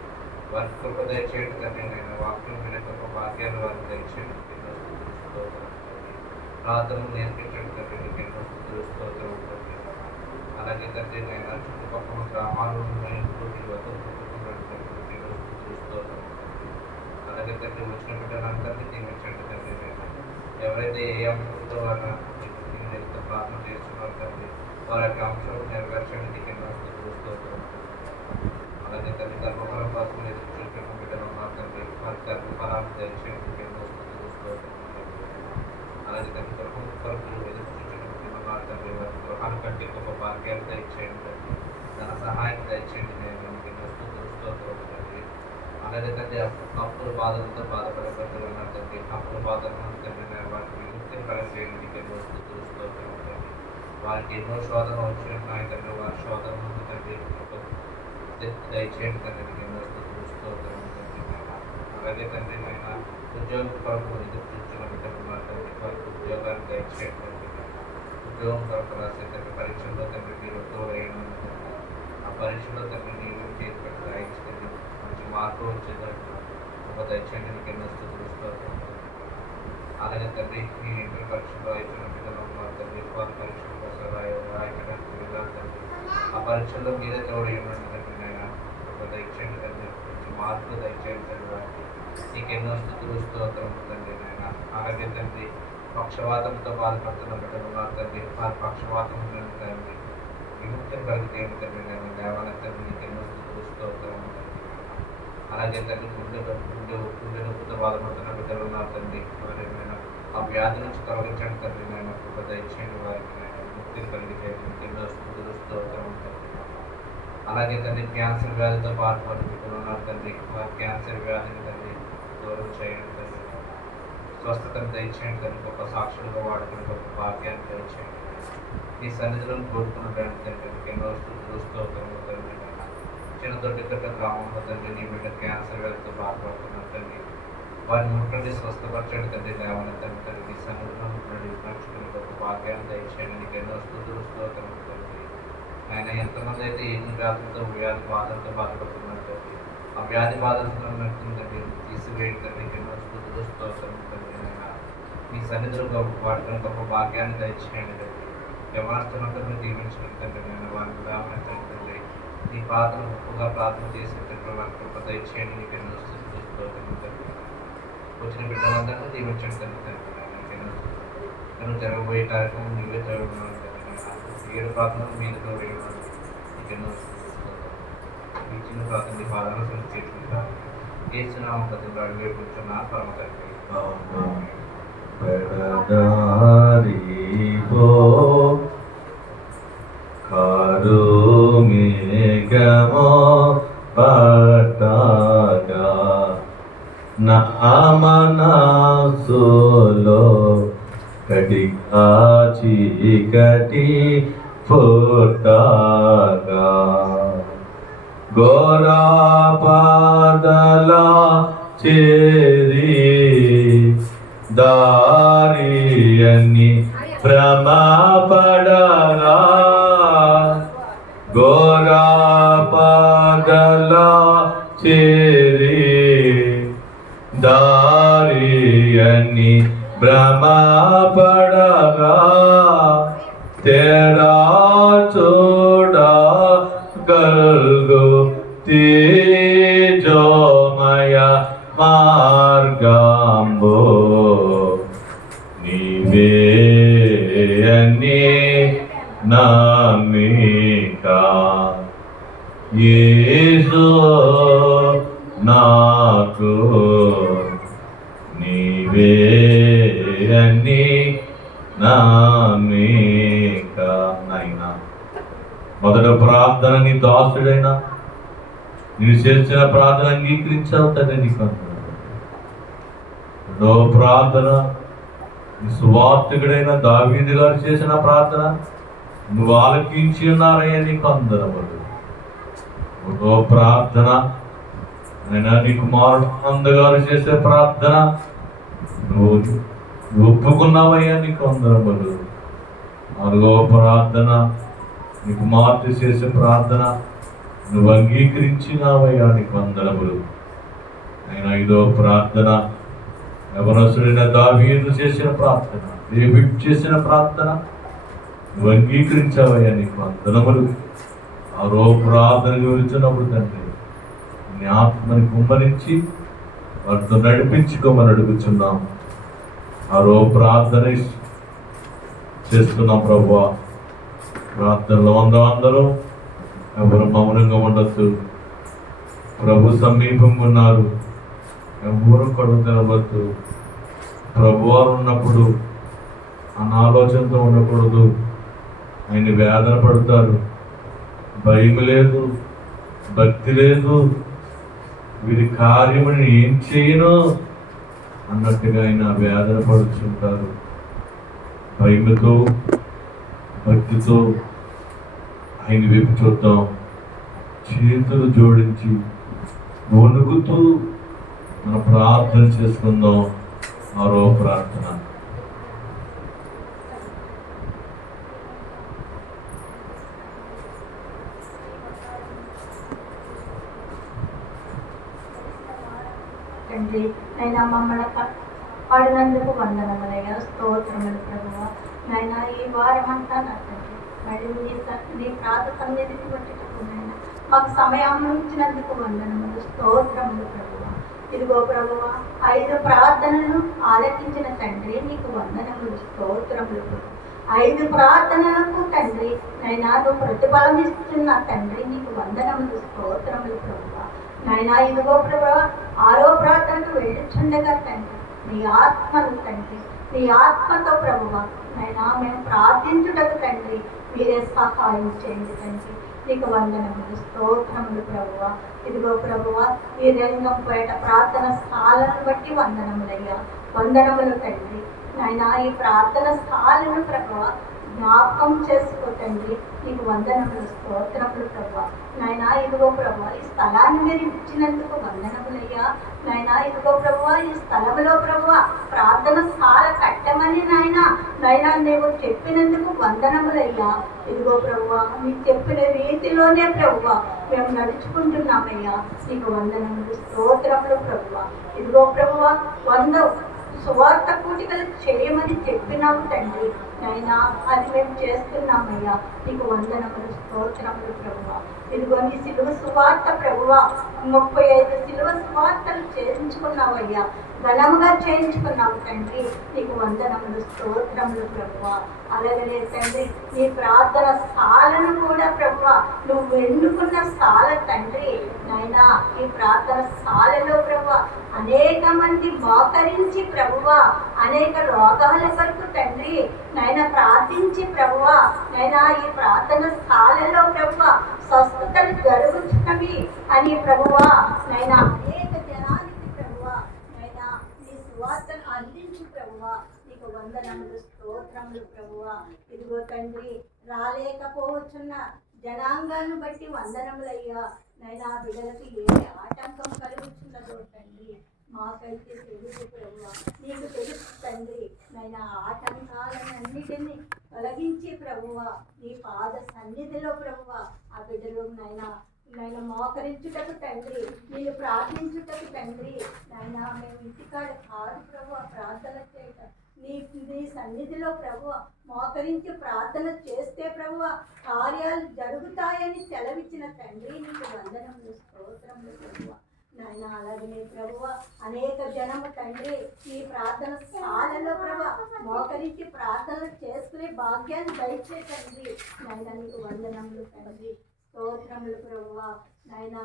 వారికి కృప దయచేయండి తండ్రి, నేను వాక్యం వినే గొప్ప భాగ్యాన్ని వారికి దయచేయండి, స్తోత్రం తండ్రి. ప్రార్థనలు నేర్పించండి తండ్రి, నీకు ఎన్నో స్తోత్రం తండ్రి. అలాగే తండ్రి నేను చుట్టుపక్కల గ్రామాలు అలాగే తండ్రి వచ్చిన బిడ్డలందరినీ దీవించండి తండ్రి. ఎవరైతే ఏ అంశంతో వారు ప్రార్థన చేస్తున్నారు తండ్రి, వారి యొక్క అంశం నెరవేర్చండి, నీకు ఎన్నో స్తోత్రం. అలాగే తండ్రి గర్భఫలం కోసం ఎదురు చూస్తున్న బిడ్డలు ఉన్నారు తండ్రి, వారి గర్భఫలాన్ని దయచేయండి, నీకు ఎన్నో స్తోత్రం. అలాగే తండ్రి గర్భం కొరకు ఎదురు చూస్తున్న బిడ్డలు ఉన్నారు తండ్రి, వారి గృహాన్ని కంటే గొప్ప భాగ్యాన్ని దయచేయండి తండ్రి, తన సహాయాన్ని దయచేయండి, నేను నీకు ఎన్నో స్తోత్రం తండ్రి. అలాగే తండ్రి అప్పుల బాధలతో బాధపడే ప్రజలు ఉన్నారు తండ్రి, అప్పుల బాధలను తండ్రి వారికి విముక్తిని కలిగజేయండి, నీకు ఎన్నో స్తోత్రం తండ్రి. వారికి ఎన్నో శోధన వచ్చి ఉన్నాయి తండ్రి, వారి శోధన ముందు తండ్రి దయచేయండి తండ్రి, నీకు ఎన్నో స్తోత్రం తండ్రి. అలాగే తండ్రి నాయన ఉద్యోగం కొరకు ఎదురు చూస్తున్న బిడ్డలు ఉన్నారు తండ్రి, వారికి ఉద్యోగాన్ని దయచేయండి తండ్రి. ఉద్యోగం కొరకు రాసే తండ్రి పరీక్షల్లో తండ్రి మీరు తోడైన ఆ పరీక్షలో తండ్రి నీవు చేతి పెట్టి రాయించండి, మంచి మార్పులు వచ్చేదాన్ని ఒక దయచేయండి, నీకు ఎన్నో స్తోత్రం. అలాగే తండ్రి మీ ఇంటర్ పరీక్షలో అయిపోయిన పిల్లలు ఉన్నారు తండ్రి, వారి పరీక్షల కోసం రాయడానికి వెళ్ళాలి తండ్రి, ఆ పరీక్షల్లో మీరే తోడు ఇవ్వండి తండ్రి, నేను ఒక దయచేయండి తండ్రి, మంచి మార్పులు దయచేయండి తండ్రి, వారికి నీకు ఎన్నో స్తోత్రం తండ్రి నాయన. అలాగే తండ్రి పక్షవాతంతో బాధపడుతున్న బిడ్డలు ఉన్నారు తండ్రి, వారి పక్షవాతం తండ్రి విముక్తిని కలిగితేయండి తండ్రి, నేను లేవాలని తండ్రి, నీకు ఎన్నో స్తోత్రం తండ్రి. అలాగే తండ్రి గుండె నొప్పితో బాధపడుతున్న బిడ్డలు ఉన్నారు తండ్రి, వారేమైనా ఆ వ్యాధి నుంచి తొలగించండి తండ్రి, నేను కృప దయచేయండి, వారికి నేను ముక్తిని కలిగితేయండి, నీకు ఎన్నో స్తోత్రం తండ్రి. అలాగే తండ్రి క్యాన్సర్ వ్యాధితో బాధపడుతున్న బిడ్డలు ఉన్నారు తండ్రి, వారి క్యాన్సర్ వ్యాధిని తండ్రి దూరం చేయండి తండ్రి, స్వస్థతను దయచేయండి తండ్రి, గొప్ప సాక్షులుగా వాడుకుని గొప్ప భాగ్యాన్ని దయచేయండి. నీ సన్నిధిలో కోరుకున్నట్టు తండ్రి, నీకు ఎన్నో స్తోత్రం తండ్రి. చిన్న దొడ్డికట్ట గ్రామంలో తండ్రి నీ బిడ్డ క్యాన్సర్ వ్యాధితో బాధపడుతున్నారు తండ్రి, వారిని ముట్టండి, స్వస్థపరచండి తండ్రి, లేవని తండ్రి నీ సన్నిధిలో ముట్టండి, నడుచుకుని గొప్ప భాగ్యాన్ని దయచేయండి, నీకు ఎన్నో స్తోత్రం తండ్రి. ఆయన ఎంతమంది అయితే ఎన్ని వ్యాధి బాధలతో బాధపడుతున్నారు తండ్రి, ఆ వ్యాధి బాధలతో తండ్రి తీసివేయండి తండ్రి, నీకు ఎన్నో స్తోత్రం తండ్రి. ఆయన మీ సన్నిధిలో వాడుకుని గొప్ప భాగ్యాన్ని దయచేయండి తండ్రి. యవనస్తులందరినీ దీవించండి తండ్రి, నేను వారిని లేవని తండ్రి నీ ప్రార్థన గొప్పగా ప్రార్థన చేసిన తండ్రి, వారికి గొప్ప దయచేయండి, నీకు ఎన్నో స్తోత్రం తండ్రి. వచ్చిన బిడ్డలందరినీ దీవించండి తండ్రి, నీకు ఎన్నో తను జరగబోయే కార్యక్రమం నీవే జరుగుతున్నాను తండ్రి, 7 ప్రార్థనలు మీదతో వేయడం నీకు ఎన్నో స్తోత్రం. ఇచ్చిన ప్రార్థన నీ పాదాలను సరి చేసుకుంటాను, చేస్తున్నాము తండ్రి, అడిగే కూర్చున్నా పరమ తండ్రి. మేఘమో పట్టగా నా మనసులో కటిగా చీకటి పుట్టగా ఘోరాపదల చేరి దారి అని భ్రమపడరా ఘోరాపదల చేరి దారి అని భ్రమపడరా తెరా చూడ కల్గు తేజోమయ మార్గంబో నీవే అని నమ్మిక యేసు నాకు నీవే అన్నీ నామేక నాయనా. మొదట ప్రార్థన నీ దాసుడైనా నీవు చేసిన ప్రార్థన అంగీకరించావు తండ్రి, నీకు వందనాలు. రెండో ప్రార్థన నీ సువార్తికుడైన దావీదు గారు చేసిన ప్రార్థన నువ్వు ఆలకించి ఉన్నారయ్యా, నీకు వందనములు. మూడో ప్రార్థన అయినా నీ కుమారుడు ఆనంద్ గారు చేసే ప్రార్థన నువ్వు ఒప్పుకున్నావయ్యా, నీకు వందనములు. నాలుగో ప్రార్థన నీ కుమార్తె చేసే ప్రార్థన నువ్వు అంగీకరించినావయ్యా, నీకు వందనములు. ఆయన ఐదో ప్రార్థన యవనస్తుడైన దావీదు చేసిన ప్రార్థన, డేవిడ్ చేసిన ప్రార్థన నువ్వు అంగీకరించావయ్యా, నీకు వందనములు. ఆరో ప్రార్థన వివరించినప్పుడు తండ్రి నీ ఆత్మని కుమ్మరించి వాటితో నడిపించుకోమని అడుగుతున్నాం. ఆరో ప్రార్థన చేస్తున్నాం ప్రభువా. ప్రార్థనలో అందరూ ఎవరు మౌనంగా ఉండొద్దు. ప్రభు సమీపంగా ఉన్నారు, ఎవరు కడుగు తెలవద్దు. ప్రభువారు ఉన్నప్పుడు అనాలోచనతో ఉండకూడదు. ఆయన వేదన పడతారు. భయం లేదు, భక్తి లేదు, వీరి కార్యముని ఏం చేయను అన్నట్టుగా ఆయన వేదన పడుతుంటారు. భయముతో భక్తితో ఆయన వైపు చూద్దాం. చేతులు జోడించి వణుకుతూ మన ప్రార్థన చేసుకుందాం. ఆరో ప్రార్థన. తండ్రి నైనా మమ్మల్ని కాపాడినందుకు వందనములయ్యా, స్తోత్రములు ప్రభువా. నైనా ఈ వారం అంతా నా తండ్రి మరి నీ ప్రాత సన్నిధికి వచ్చేటప్పుడు నైనా మాకు సమయం ఇచ్చినందుకు వందనములు, స్తోత్రములు ప్రభువా. ఇదిగో ప్రభువా 5 ప్రార్థనలు ఆలకించిన తండ్రి నీకు వందనములు, స్తోత్రములు ప్రభు. 5 ప్రార్థనలకు తండ్రి నైనా నువ్వు ప్రతిఫలం ఇస్తున్న తండ్రి నీకు వందనములు, స్తోత్రములు ప్రభువా. నైనా ఇదిగో ప్రభువా 6వ ప్రార్థనకు వెళ్ళుచుండగా తండ్రి నీ ఆత్మను తండ్రి నీ ఆత్మతో ప్రభువా నైనా మేము ప్రార్థించుటకు తండ్రి మీరే సహాయం చేయండి తండ్రి, నీకు వందనములు, స్తోత్రములు ప్రభువా. ఇదిగో ప్రభువా ఈ రంగంపేట ప్రార్థన స్థాలను బట్టి వందనములయ్యా, వందనములు తండ్రి. నైనా ఈ ప్రార్థన స్థాలను ప్రభువా జ్ఞాపకం చేసుకో తండ్రి, నీకు వందనములు, స్తోత్రములు ప్రభువా. నైనా ఇదిగో ప్రభువా ఈ స్థలాన్ని మీరు ఇచ్చినందుకు వందనములయ్యా. నైనా ఇదిగో ప్రభువా ఈ స్థలంలో ప్రభువా ప్రార్థన స్థాల కట్టమని నైనా నీవు చెప్పినందుకు వందనములయ్యా. ఇదిగో ప్రభువా నీకు చెప్పిన రీతిలోనే ప్రభువా మేము నడుచుకుంటున్నామయ్యా, నీకు వందనములు, స్తోత్రములు ప్రభువా. ఇదిగో ప్రభువా 100 సువార్త కూటికలు చేయమని చెప్పినాము తండ్రి, నైనా అది మేము చేస్తున్నామయ్యా, నీకు వందనములు, స్తోత్రములు ప్రభువా. ఇదిగో నీ సిలువ సువార్త ప్రభువా 35 సిలువ సువార్తలు చేయించుకున్నావయ్యా, ఘనముగా చేయించుకున్నావు తండ్రి, నీకు వందనములు, స్తోత్రములు ప్రభువా. అలాగనే తండ్రి నీ ప్రార్థన స్థాలను కూడా ప్రభువా నువ్వు ఎన్నుకున్న స్థాల తండ్రి, నైనా ఈ ప్రార్థన స్థాలలో ప్రభువా అనేక మంది మోకరించి ప్రభువా అనేక రోగాల కొరకు తండ్రి నైనా ప్రార్థించి ప్రభువా నైనా ఈ ప్రార్థన స్థాలలో ప్రభువా స్వస్థతలు జరుగుతున్నవి అని ప్రభువా నైనా అనేక జనానికి ప్రభువా నైనా నీ సువార్తను అందించు ప్రభువా, నీకు వందనములు, స్తోత్రములు ప్రభువా. ఇదిగో తండ్రి రాలేకపోవచ్చున్న జనాంగాన్ని బట్టి వందనములయ్యా. నైనా బిడ్డలకు ఏ ఆటంకం కలుగుతున్నదో తండ్రి మాకైతే తెలుసు ప్రభువా, నీకు తెలుసు తండ్రి. నైనా ఆటంకాలన్నిటినీ తొలగించి ప్రభువా నీ పాద సన్నిధిలో ప్రభువా ఆ బిడ్డలు నైనా మోకరించుటకు తండ్రి, నేను ప్రార్థించుటకు తండ్రి, నైనా మేము ఇంటికాడ కాదు ప్రభువా ప్రార్థన చేయటం నీ సన్నిధిలో ప్రభువా మోకరించి ప్రార్థన చేస్తే ప్రభువా కార్యాలు జరుగుతాయని సెలవిచ్చిన తండ్రి, నీకు వందనములు, స్తోత్రములు ప్రభువా. నైనా అలాగనే ప్రభువా అనేక జనము తండ్రి ఈ ప్రార్థన స్థానంలో ప్రభువా మోకరించి ప్రార్థన చేసుకునే భాగ్యాన్ని దయచే తండ్రి, నైనా నీకు వందనములు తండ్రి, స్తోత్రములు ప్రభువా. నాయనా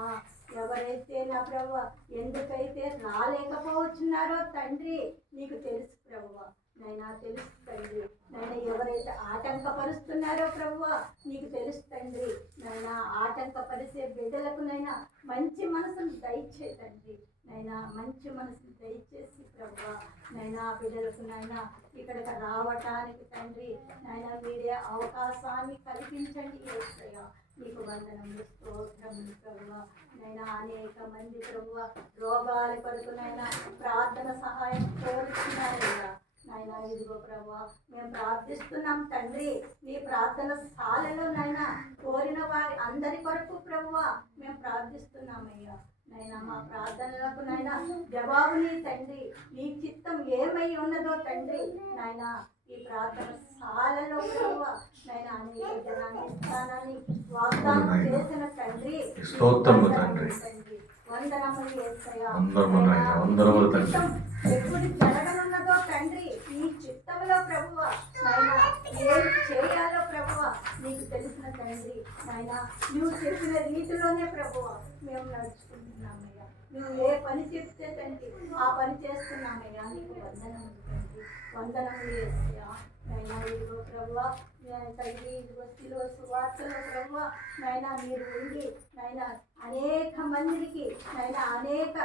ఎవరైతే నా ప్రభువా ఎందుకైతే రాలేకపోతున్నారో తండ్రి నీకు తెలుసు ప్రభువా. నైనా తెలుసు తండ్రి. నైనా ఎవరైతే ఆటంకపరుస్తున్నారో ప్రభువా నీకు తెలుసు తండ్రి. నైనా ఆటంకపరిచే బిడ్డలకు నైనా మంచి మనసును దయచే తండ్రి. నైనా మంచి మనసును దయచేసి ప్రభువా నైనా బిడ్డలకు నైనా ఇక్కడికి రావటానికి తండ్రి నైనా మీరే అవకాశాన్ని కల్పించండి యేసయ్యా. నీకు వందనములు స్తోత్రములు ప్రభువా. నైనా అనేక మంది ప్రభువా రోగాల కొరకు నైనా ప్రార్థన సహాయం కోరుతున్నారయ్యా. నాయనా ఇదిగో ప్రభువా మేము ప్రార్థిస్తున్నాం తండ్రి. మీ ప్రార్థన శాలలో నైనా కోరిన వారి అందరి కొరకు ప్రభువా మేము ప్రార్థిస్తున్నామయ్యా. నైనా మా ప్రార్థనలకు నైనా జవాబుని తండ్రి నీ చిత్తం ఏమై ఉన్నదో తండ్రి నైనా ఈ ప్రార్థన శాలలో ప్రభువా నైనా అనేక జనాన్ని ఇస్తానని వాగ్దానం చేసిన తండ్రి స్తోత్రము తండ్రి. వందనములు యేసయ్యా. వందనములు తండ్రి. ఎప్పుడు జరగనున్నదో తండ్రి నీ చిత్తంలో ప్రభువా నాయనా ఏం చేయాలో ప్రభువా నీకు తెలిసిన తండ్రి. నాయనా నువ్వు చెప్పిన రీతిలోనే ప్రభువా మేము నడుచుకుంటున్నామయ్యా. నువ్వు ఏ పని చెప్తే తండ్రి ఆ పని చేస్తున్నామయ్యా. నీకు వందనములు తండ్రి. వందనములు యేసయ్యా. నైనా ఇదిగో ప్రభువా తండ్రి ఇదిగో శిలువ సువార్తలో ప్రభువా నైనా మీరు ఉండి నైనా అనేక మందికి నైనా అనేక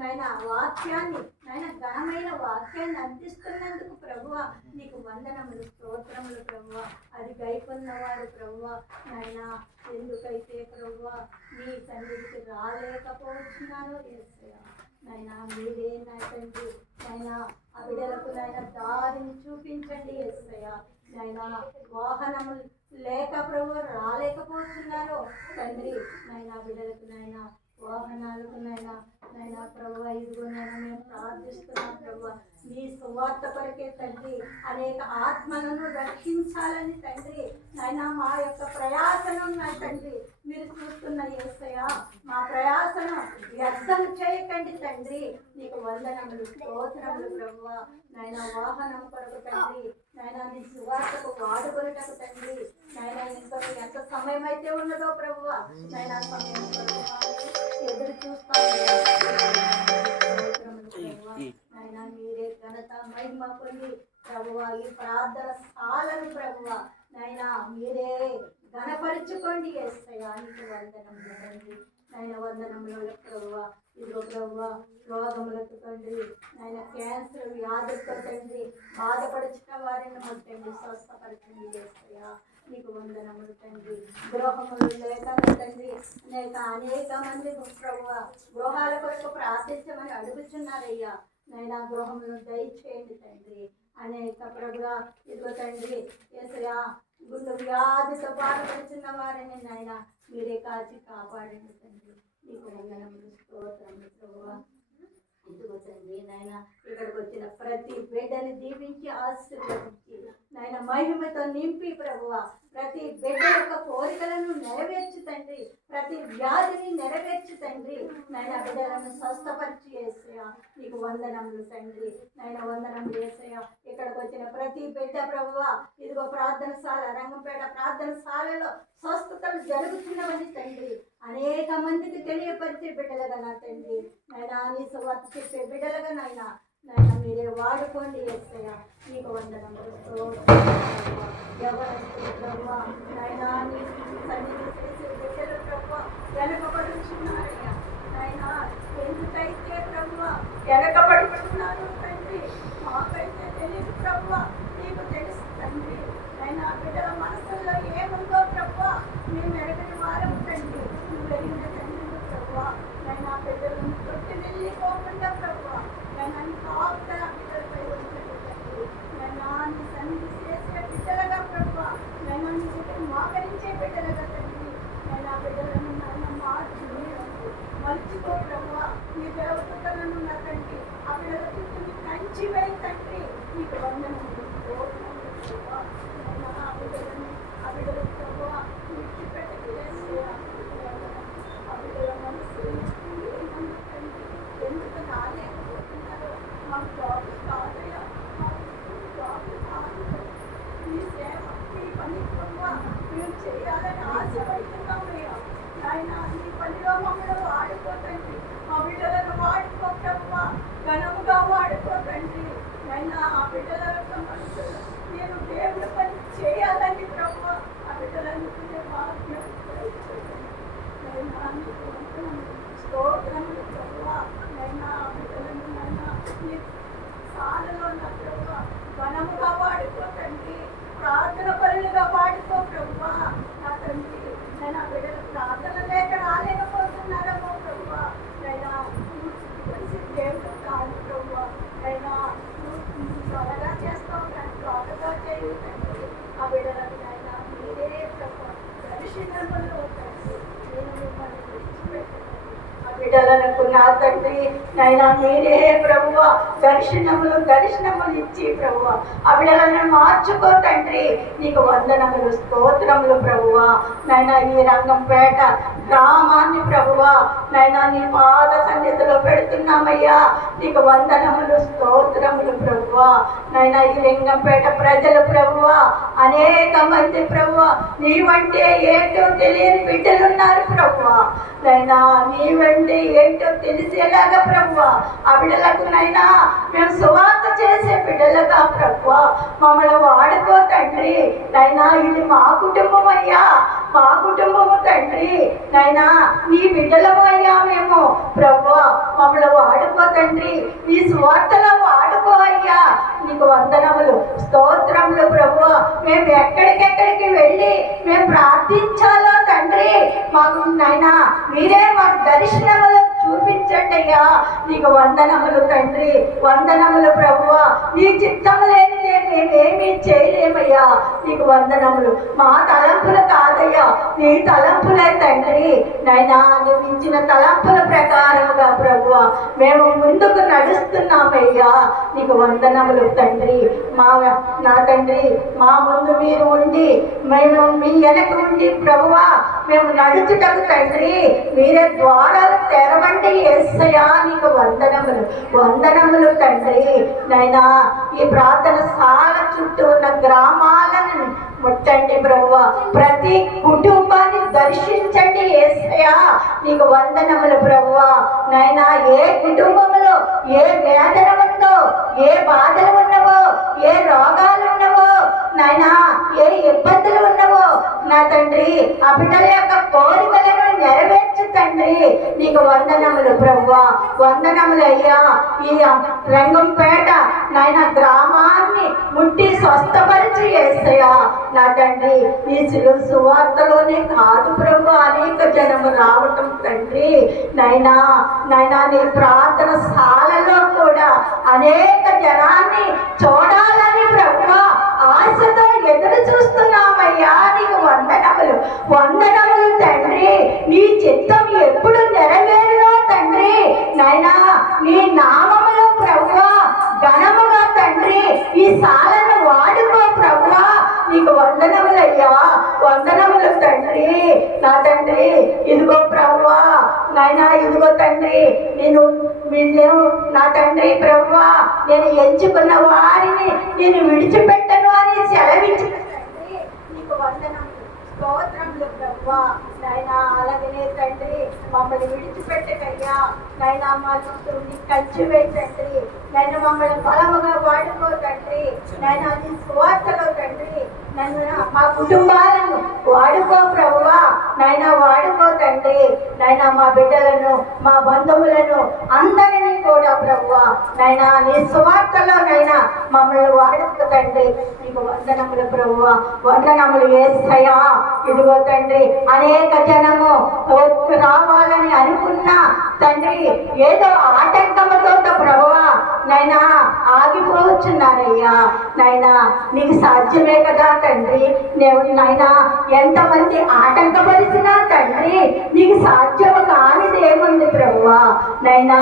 నైనా వాక్యాన్ని నైనా ఘనమైన వాక్యాన్ని అందిస్తున్నందుకు ప్రభువా నీకు వందనములు స్తోత్రములు ప్రభువా. అది గైకొన్నవారు ప్రభువా నైనా ఎందుకైతే ప్రభువా నీ సన్నిధికి రాలేకపోతున్నారో యేసయ్యా. నైనా మీరే నా తండ్రి నైనా ఆ బిడ్డలకు నైనా దారిని చూపించండి యేసయ్యా. నైనా వాహనములు లేక ప్రభు రాలేకపోతున్నారో తండ్రి నైనా బిడ్డలకు నైనా వాహనాలకు నైనా నైనా ప్రభు ఇదిగో నైనా మేము ప్రార్థిస్తున్నాం ప్రభు మీ సువార్త కొరకే తండ్రి అనేక ఆత్మలను రక్షించాలని తండ్రి నైనా మా యొక్క ప్రయాసనం నా తండ్రి మీరు చూస్తున్న యేసయ్యా. మా ప్రయాసను వ్యర్థం చేయకండి తండ్రి. నీకు వందనములు స్తోత్రములు ప్రభువా. నైనా వాహనం కొరకు తండ్రి నైనా నీ సువార్తకు వాడుకొనుటకు తండ్రి నైనా ఇంకా ఎంత సమయం అయితే ఉన్నదో ప్రభువా నైనా సమయం కొరకు ఎదురు చూస్తాము. నైనా మీరే ఘనత మహిమ పొంది ప్రభువా ఈ ప్రార్థన సాలను ప్రభువా నైనా మీరే ఘనపరుచుకోండి యేసయ్యా. నీకు వందనములు తండ్రి. నైనా వందనములు ప్రభువా. ఇదిగో ప్రభువా రోగములకు తండ్రి నైనా క్యాన్సర్ వ్యాధులతో తండ్రి బాధపడుచున్న వారిని తండ్రి స్వస్థపరచండి యేసయ్యా. నీకు వందనములు తండ్రి. గృహములు లేక తండ్రి అనేక మంది ప్రభువా గృహాల కొరకు ప్రార్థించమని అడుగుతున్నారయ్యా. నైనా గృహములను దయచేయండి తండ్రి. అనేక ప్రభువా ఇదిగో తండ్రి యేసయ్యా గుండె వ్యాధితో బాధపడుతున్న వారిని నైనా మీరే కాచి కాపాడండి తండ్రి. నీకు వందనములు స్తోత్రములు ప్రభువా. ఇదిగో తండ్రి నైనా ఇక్కడికి వచ్చిన ప్రతి బిడ్డని దీవించి ఆశీర్వదించి నైనా మహిమతో నింపి ప్రభువా ప్రతి బిడ్డ యొక్క కోరికలను నెరవేర్చు తండ్రి. ప్రతి వ్యాధిని నెరవేర్చు తండ్రి. నైనా బిడ్డలను స్వస్థపరిచి యేసయ్యా. నీకు వందనములు తండ్రి. నైనా వందనములు యేసయ్యా. ఇక్కడికి వచ్చిన ప్రతి బిడ్డ ప్రభువా ఇదిగో ప్రార్థనశాల రంగంపేట ప్రార్థనశాలలో స్వస్థతలు జరుగుతున్నవని తండ్రి అనేక మందికి తెలియపరిచే బిడ్డలుగా నా తండ్రి నైనా నీ సువార్త చెప్పే బిడ్డలుగా నైనా నైనా మీరే వాడుకోండి యేసయ్యా. నీకు వందనములు ఎవరైతే ప్రభువా నైనా నీ సన్నిధి చేసే బిడ్డలు ప్రభువా వెనకబడుచున్నారయ్యా. నైనా ఎందుకైతే ప్రభువా వెనకబడుచున్నారు తండ్రి మాకైతే తెలియదు ప్రభువా నీకు తెలుసు తండ్రి. నైనా బిడ్డల మనసుల్లో ఏముందో ప్రభువా మేము ఎరగని వారం తండ్రి. నువ్వు ఎరిగిన తండ్రి ప్రభువా నైనా బిడ్డలను తొట్టి వెళ్ళిపోకుండా ప్రభువా నైనా నీ కాపుదల బిడ్డలపై ఉంచండి తండ్రి. నైనా నీ సన్నిధి చేసే బిడ్డలుగా ప్రభువా నైనా నీ చెప్పి మోకరించే బిడ్డలుగా తండ్రి నైనా బిడ్డలను నైనా మార్చి మర్చిపో ప్రభువా నీ దేవతలను నా తండ్రి బిడ్డల యొక్క మనసులో నేను దేవుని పని చేయాలని ప్రభు ఆ బిడ్డలనుకునే భాగ్యం దయచేయండి. నైనా నీకు వందనములు, స్తోత్రములు ప్రభువా. నైనా ఆ బిడ్డలను నైనా నీ సాలలో నా ప్రభువా ఘనముగా వాడుకో తండ్రి, ప్రార్థన పరులుగా వాడుకో ప్రభువా. నా తండ్రి నేను ఆ బిడ్డల ప్రార్థన లేక రాలేకపోతున్నారేమో ప్రభువా. నైనా నువ్వు తెలిసి దేవుడు కాదు ప్రభువా. నైనా నువ్వు త్వరగా చేస్తావు కానీ త్వరగా చేయి తండ్రి. ఆ బిడ్డలకు నైనా మీరే ప్రభువా దర్శనములు తండ్రి. నేను మిమ్మల్ని విడిచిపెట్టను. ఆ బిడ్డలకు నా తండ్రి నైనా మీరే ప్రభువా దర్శనములు ఇచ్చి ప్రభువా ఆ బిడ్డలను మార్చుకో తండ్రి. నీకు వందనములు, స్తోత్రములు ప్రభువా. నైనా ఈ రంగంపేట గ్రామాన్ని ప్రభువా నైనా నీ పాద సన్నిధిలో పెడుతున్నామయ్యా. నీకు వందనములు, స్తోత్రములు ప్రభువా. నైనా ఈ లింగంపేట ప్రజలు ప్రభువా అనేక మంది ప్రభువా నీవంటే ఏంటో తెలియని బిడ్డలున్నారు ప్రభువా. నైనా నీవంటే ఏంటో తెలిసేలాగా ప్రభువా ఆ బిడ్డలకు నైనా మేము సువార్త చేసే బిడ్డలుగా ప్రభువా మమ్మల్ని వాడుకో తండ్రి. నైనా ఇది మా కుటుంబం అయ్యా, మా కుటుంబము తండ్రి. నైనా నీ బిడ్డలము అయ్యా మేము ప్రభువా మమ్మల్ని వాడుకో తండ్రి. ఈ సువార్తలో వాడుకో అయ్యా. నీకు వందనములు, స్తోత్రములు ప్రభువా. మేము ఎక్కడికెక్కడికి వెళ్ళి మేము ప్రార్థించాలో తండ్రి మాకు నైనా మీరే మాకు దర్శనములు చూపించండి అయ్యా. నీకు వందనములు తండ్రి, వందనములు ప్రభువా. నీ చిత్తము లేనిదే మేమేమీ చేయలేమయ్యా. నీకు వందనములు. మా తలంపులు కాదయ్యా, నీ తలంపులే తండ్రి. నైనా నువ్వు ఇచ్చిన తలంపుల ప్రకారముగా ప్రభువా మేము ముందుకు నడుస్తున్నామయ్యా. నీకు వందనములు తండ్రి. నా తండ్రి మా ముందు మీరు ఉండి మేము మీ వెనక ఉండి ప్రభువా మేము నడుచుటకు తండ్రి మీరే ద్వారాలు తెరవండి యేసయ్యా. నీకు వందనములు, వందనములు తండ్రి. నైనా ఈ ప్రార్థన సాల చుట్టూ ఉన్న గ్రామాలను ముట్టండి ప్రభువా. ప్రతి కుటుంబాన్ని దర్శించండి యేసయ్యా. నీకు వందనములు ప్రభువా. నైనా ఏ కుటుంబంలో ఏ వేదన ఉందో, ఏ బాధలు ఉన్నవో, ఏ రోగాలు ఉన్నవో, నైనా ఏ ఇబ్బందులు ఉన్నవో నా తండ్రి ఆ బిడ్డల యొక్క కోరికలను నెరవేర్చు తండ్రి. నీకు వందనములు ప్రభువా, వందనములు అయ్యా. ఈ రంగంపేట నాయన గ్రామాన్ని ముట్టి స్వస్థపరిచి యేసయ్యా. నా తండ్రి నీ సువార్తలోనే కాదు ప్రభు అనేక జనము రావటం తండ్రి. నైనా నీ ప్రార్థన శాలలో కూడా అనేక జనాన్ని చూడాలని ప్రభువా ఆశతో ఎదురు చూస్తున్నామయ్యా. నీకు వందనములు, వందనములు తండ్రి. నీ చిత్తం ఎప్పుడు నెరవేరునో తండ్రి. నైనా నీ నామములో ప్రభువా ఘనముగా తండ్రి ఈ శాలను వాడుకో ప్రభువా. నీకు వందనములయ్యా, వందనములు తండ్రి. నా తండ్రి ఇదిగో ప్రభువా నైనా ఇదిగో తండ్రి నేను నా తండ్రి ప్రభువా నేను ఎంచుకున్న వారిని నేను విడిచిపెట్టను అని సెలవించిన తండ్రి. నీకు వందనములు, స్తోత్రములు ప్రభువా. నైనా అలాగనే తండ్రి మమ్మల్ని విడిచిపెట్టకయ్యా. నైనా మా చుట్టూ కంచి వేయి తండ్రి. నైనా మమ్మల్ని బలముగా వాడుకో తండ్రి. నైనా నీ సువార్తలో తండ్రి నన్ను మా కుటుంబాలను వాడుకో ప్రభువా. నైనా వాడుకో తండ్రి. నైనా మా బిడ్డలను మా బంధువులను అందరినీ కూడా ప్రభువా నైనా నీ సువార్తలో నైనా మమ్మల్ని వాడుకో తండ్రి. నీకు వందనములు ప్రభువా, వందనములు యేసయ్యా. ఇదిగో తండ్రి అనేక జనము రావాలని అనుకున్నా తండ్రి ఏదో ఆటంకముతో ప్రభువా నైనా ఆగిపోవచ్చున్నారయ్యా. నైనా నీకు సాధ్యమే కదా తండ్రి. నైనా ఎంతమంది ఆటంకపరిచినా తండ్రి నీకు సాధ్యము కానిది ఏముంది ప్రభువా. నైనా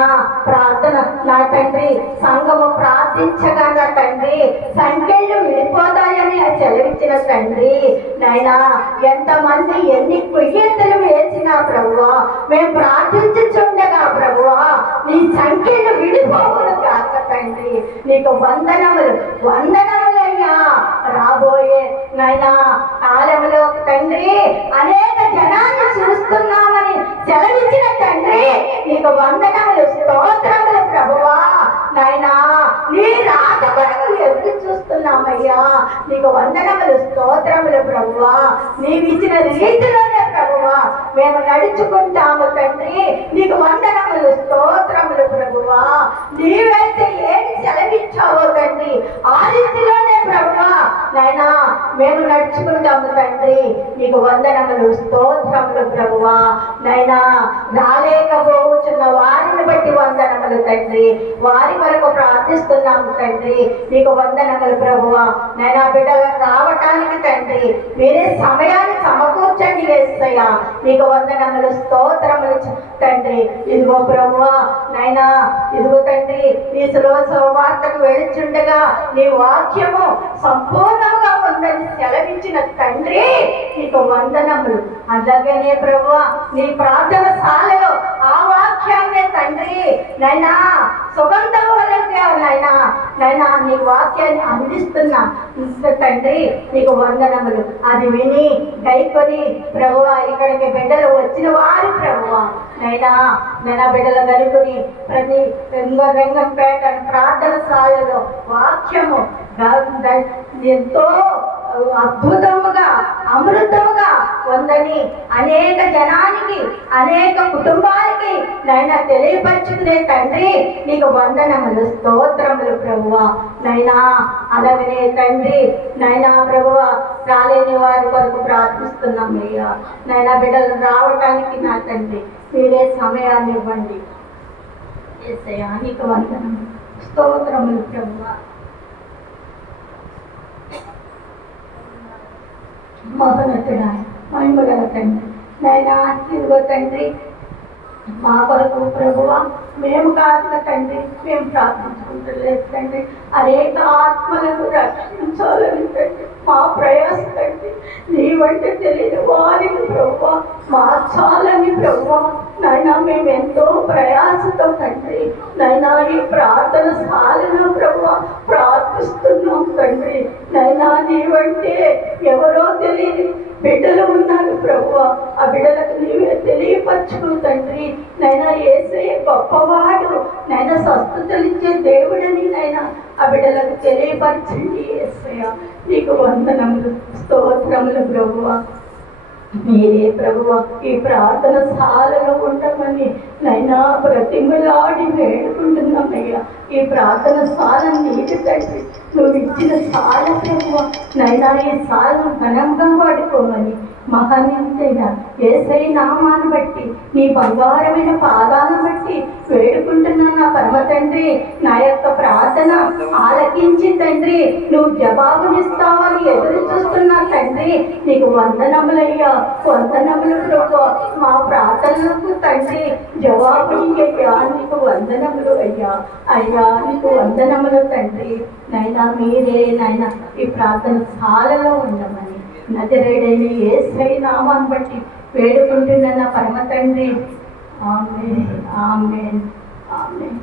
ప్రార్థన నా తండ్రి సంఘము ప్రార్థించగా నా తండ్రి సంఖ్యలు విడిపోతాయని సెలవిచ్చిన తండ్రి. నైనా ఎంతమంది ఎన్ని కుయ్యెత్తులు వేసినా ప్రభువా మేము ప్రార్థించుచుండగా ప్రభువా నీ సంఖ్యలు విడిపోవును కాక తండ్రి. నీకు వందనములు, వందనములయ్యా. రాబోయే నైనా కాలంలో తండ్రి అనేక జనాన్ని చూస్తున్నామని సెలవిచ్చిన తండ్రి నీకు వందనములు, స్తోత్రములు ప్రభువా. నైనా నీ రాక కొరకు ఎదురు చూస్తున్నామయ్యా. నీకు వందనములు, స్తోత్రములు ప్రభువా. నీవు ఇచ్చిన రీతిలోనే ప్రభువా మేము నడుచుకుంటాము తండ్రి. నీకు వందనములు, స్తోత్రములు ప్రభువా. నీవైతే ఏమి సెలవిచ్చావో తండ్రి ఆ రీతిలోనే ప్రభువా నాయనా మేము నడుచుకుంటాము తండ్రి. నీకు వందనములు, స్తోత్రములు ప్రభువా. నాయనా రాలేకపోతున్న వారిని బట్టి వందనములు తండ్రి. వారి కొరకు ప్రార్థిస్తున్నాము తండ్రి. నీకు వందనములు ప్రభువా. నాయనా బిడ్డలు రావటానికి తండ్రి మీరే సమయాన్ని సమకూర్చండి యేసయ్యా. నీకు వందనములు, స్తోత్రములు తండ్రి. ఇదిగో ప్రభువా నాయనా, ఇదిగో తండ్రి నీ సువార్తకు వెళుచుండగా నీ వాక్యము సంపూర్ణంగా ఉందని సెలవిచ్చిన తండ్రి నీకు వందనములు. అలాగనే ప్రభువా నీ ప్రార్థన శాలలో ఆ వాక్యాన్నే తండ్రి నైనా సుగంధం వలెగా నైనా నీ వాక్యాన్ని అందిస్తున్నా తండ్రి నీకు వందనములు. అది విని గైకొని ప్రభువా ఇక్కడికి బిడ్డలు వచ్చిన వారు ప్రభువా నైనా బిడ్డలు కనుకొని ప్రతి రంగంపేట ప్రార్థన శాలలో వాక్యము ఎంతో అద్భుతముగా అమృతముగా ఉందని అనేక జనానికి అనేక కుటుంబాలకి నైనా తెలియపరచుకునే తండ్రి నీకు వందనములు, స్తోత్రములు ప్రభువా. నైనా అలాగనే తండ్రి నైనా ప్రభువా రాలేని వారి కొరకు ప్రార్థిస్తున్నాం అయ్యా. నైనా బిడ్డలు రావటానికి నా తండ్రి మీరే సమయాన్ని ఇవ్వండి యేసయ్యా. నీకు వందనములు, స్తోత్రములు ప్రభువా. మహోన్నతుడా మహిమగల తండ్రి నైనా ఇదిగో తండ్రి మా కొరకు ప్రభువా మేము కాదుగా తండ్రి మేము ప్రార్థించుకుంటలేదు తండ్రి. అనేక ఆత్మలను రక్షించాలని తండ్రి మా ప్రయాస తండ్రి. నీవంటే తెలియని వారిని ప్రభువా మార్చాలని ప్రభువా నైనా మేము ఎంతో ప్రయాసతో తండ్రి నైనా ఈ ప్రార్థన శాలలో ప్రభువా ప్రార్థిస్తున్నాం తండ్రి. నైనా నీవంటే ఎవరో తెలియని బిడ్డలు ఉన్నారు ప్రభువా. ఆ బిడ్డలకు నీవే తెలియపరచుకో తండ్రి. నైనా యేసయ్య గొప్పవాడు, నైనా స్వస్థతలిచ్చే దేవుడని నైనా ఆ బిడ్డలకు తెలియపరచండి యేసయ్య. నీకు వందనములు, స్తోత్రములు ప్రభువా. మీరే ప్రభువా ఈ ప్రార్థన శాలలో ఉండమని నైనా బ్రతిమలాడి వేడుకుంటున్నామయ్యా. ఈ ప్రార్థన శాల నీటి తండ్రి నువ్వు ఇచ్చిన శాల ప్రభువా నైనా ఈ శాలను ఘనంగా వాడుకోమని మహానీయుడైన యేసయ్య నామాన్ని బట్టి నీ బంగారమైన పాదాలను బట్టి వేడుకుంటున్నాను నా పరమ తండ్రి. నా యొక్క ప్రార్థన ఆలకించి తండ్రి నువ్వు జవాబునిస్తావని ఎదురు చూస్తున్నా తండ్రి. నీకు వందనములయ్యా, వందనములు ప్రభు. మా ప్రార్థనలకు తండ్రి జవాబునియ్యా. నీకు వందనములు అయ్యా. అయ్యా నీకు వందనములు తండ్రి. నైనా మీరే నైనా ఈ ప్రార్థన శాలలో ఉండమని నజరేయుడైన యేసయ్య నామాన్ని బట్టి వేడుకుంటున్న నా పరమ తండ్రి. ఆమేన్, ఆమేన్, ఆమేన్.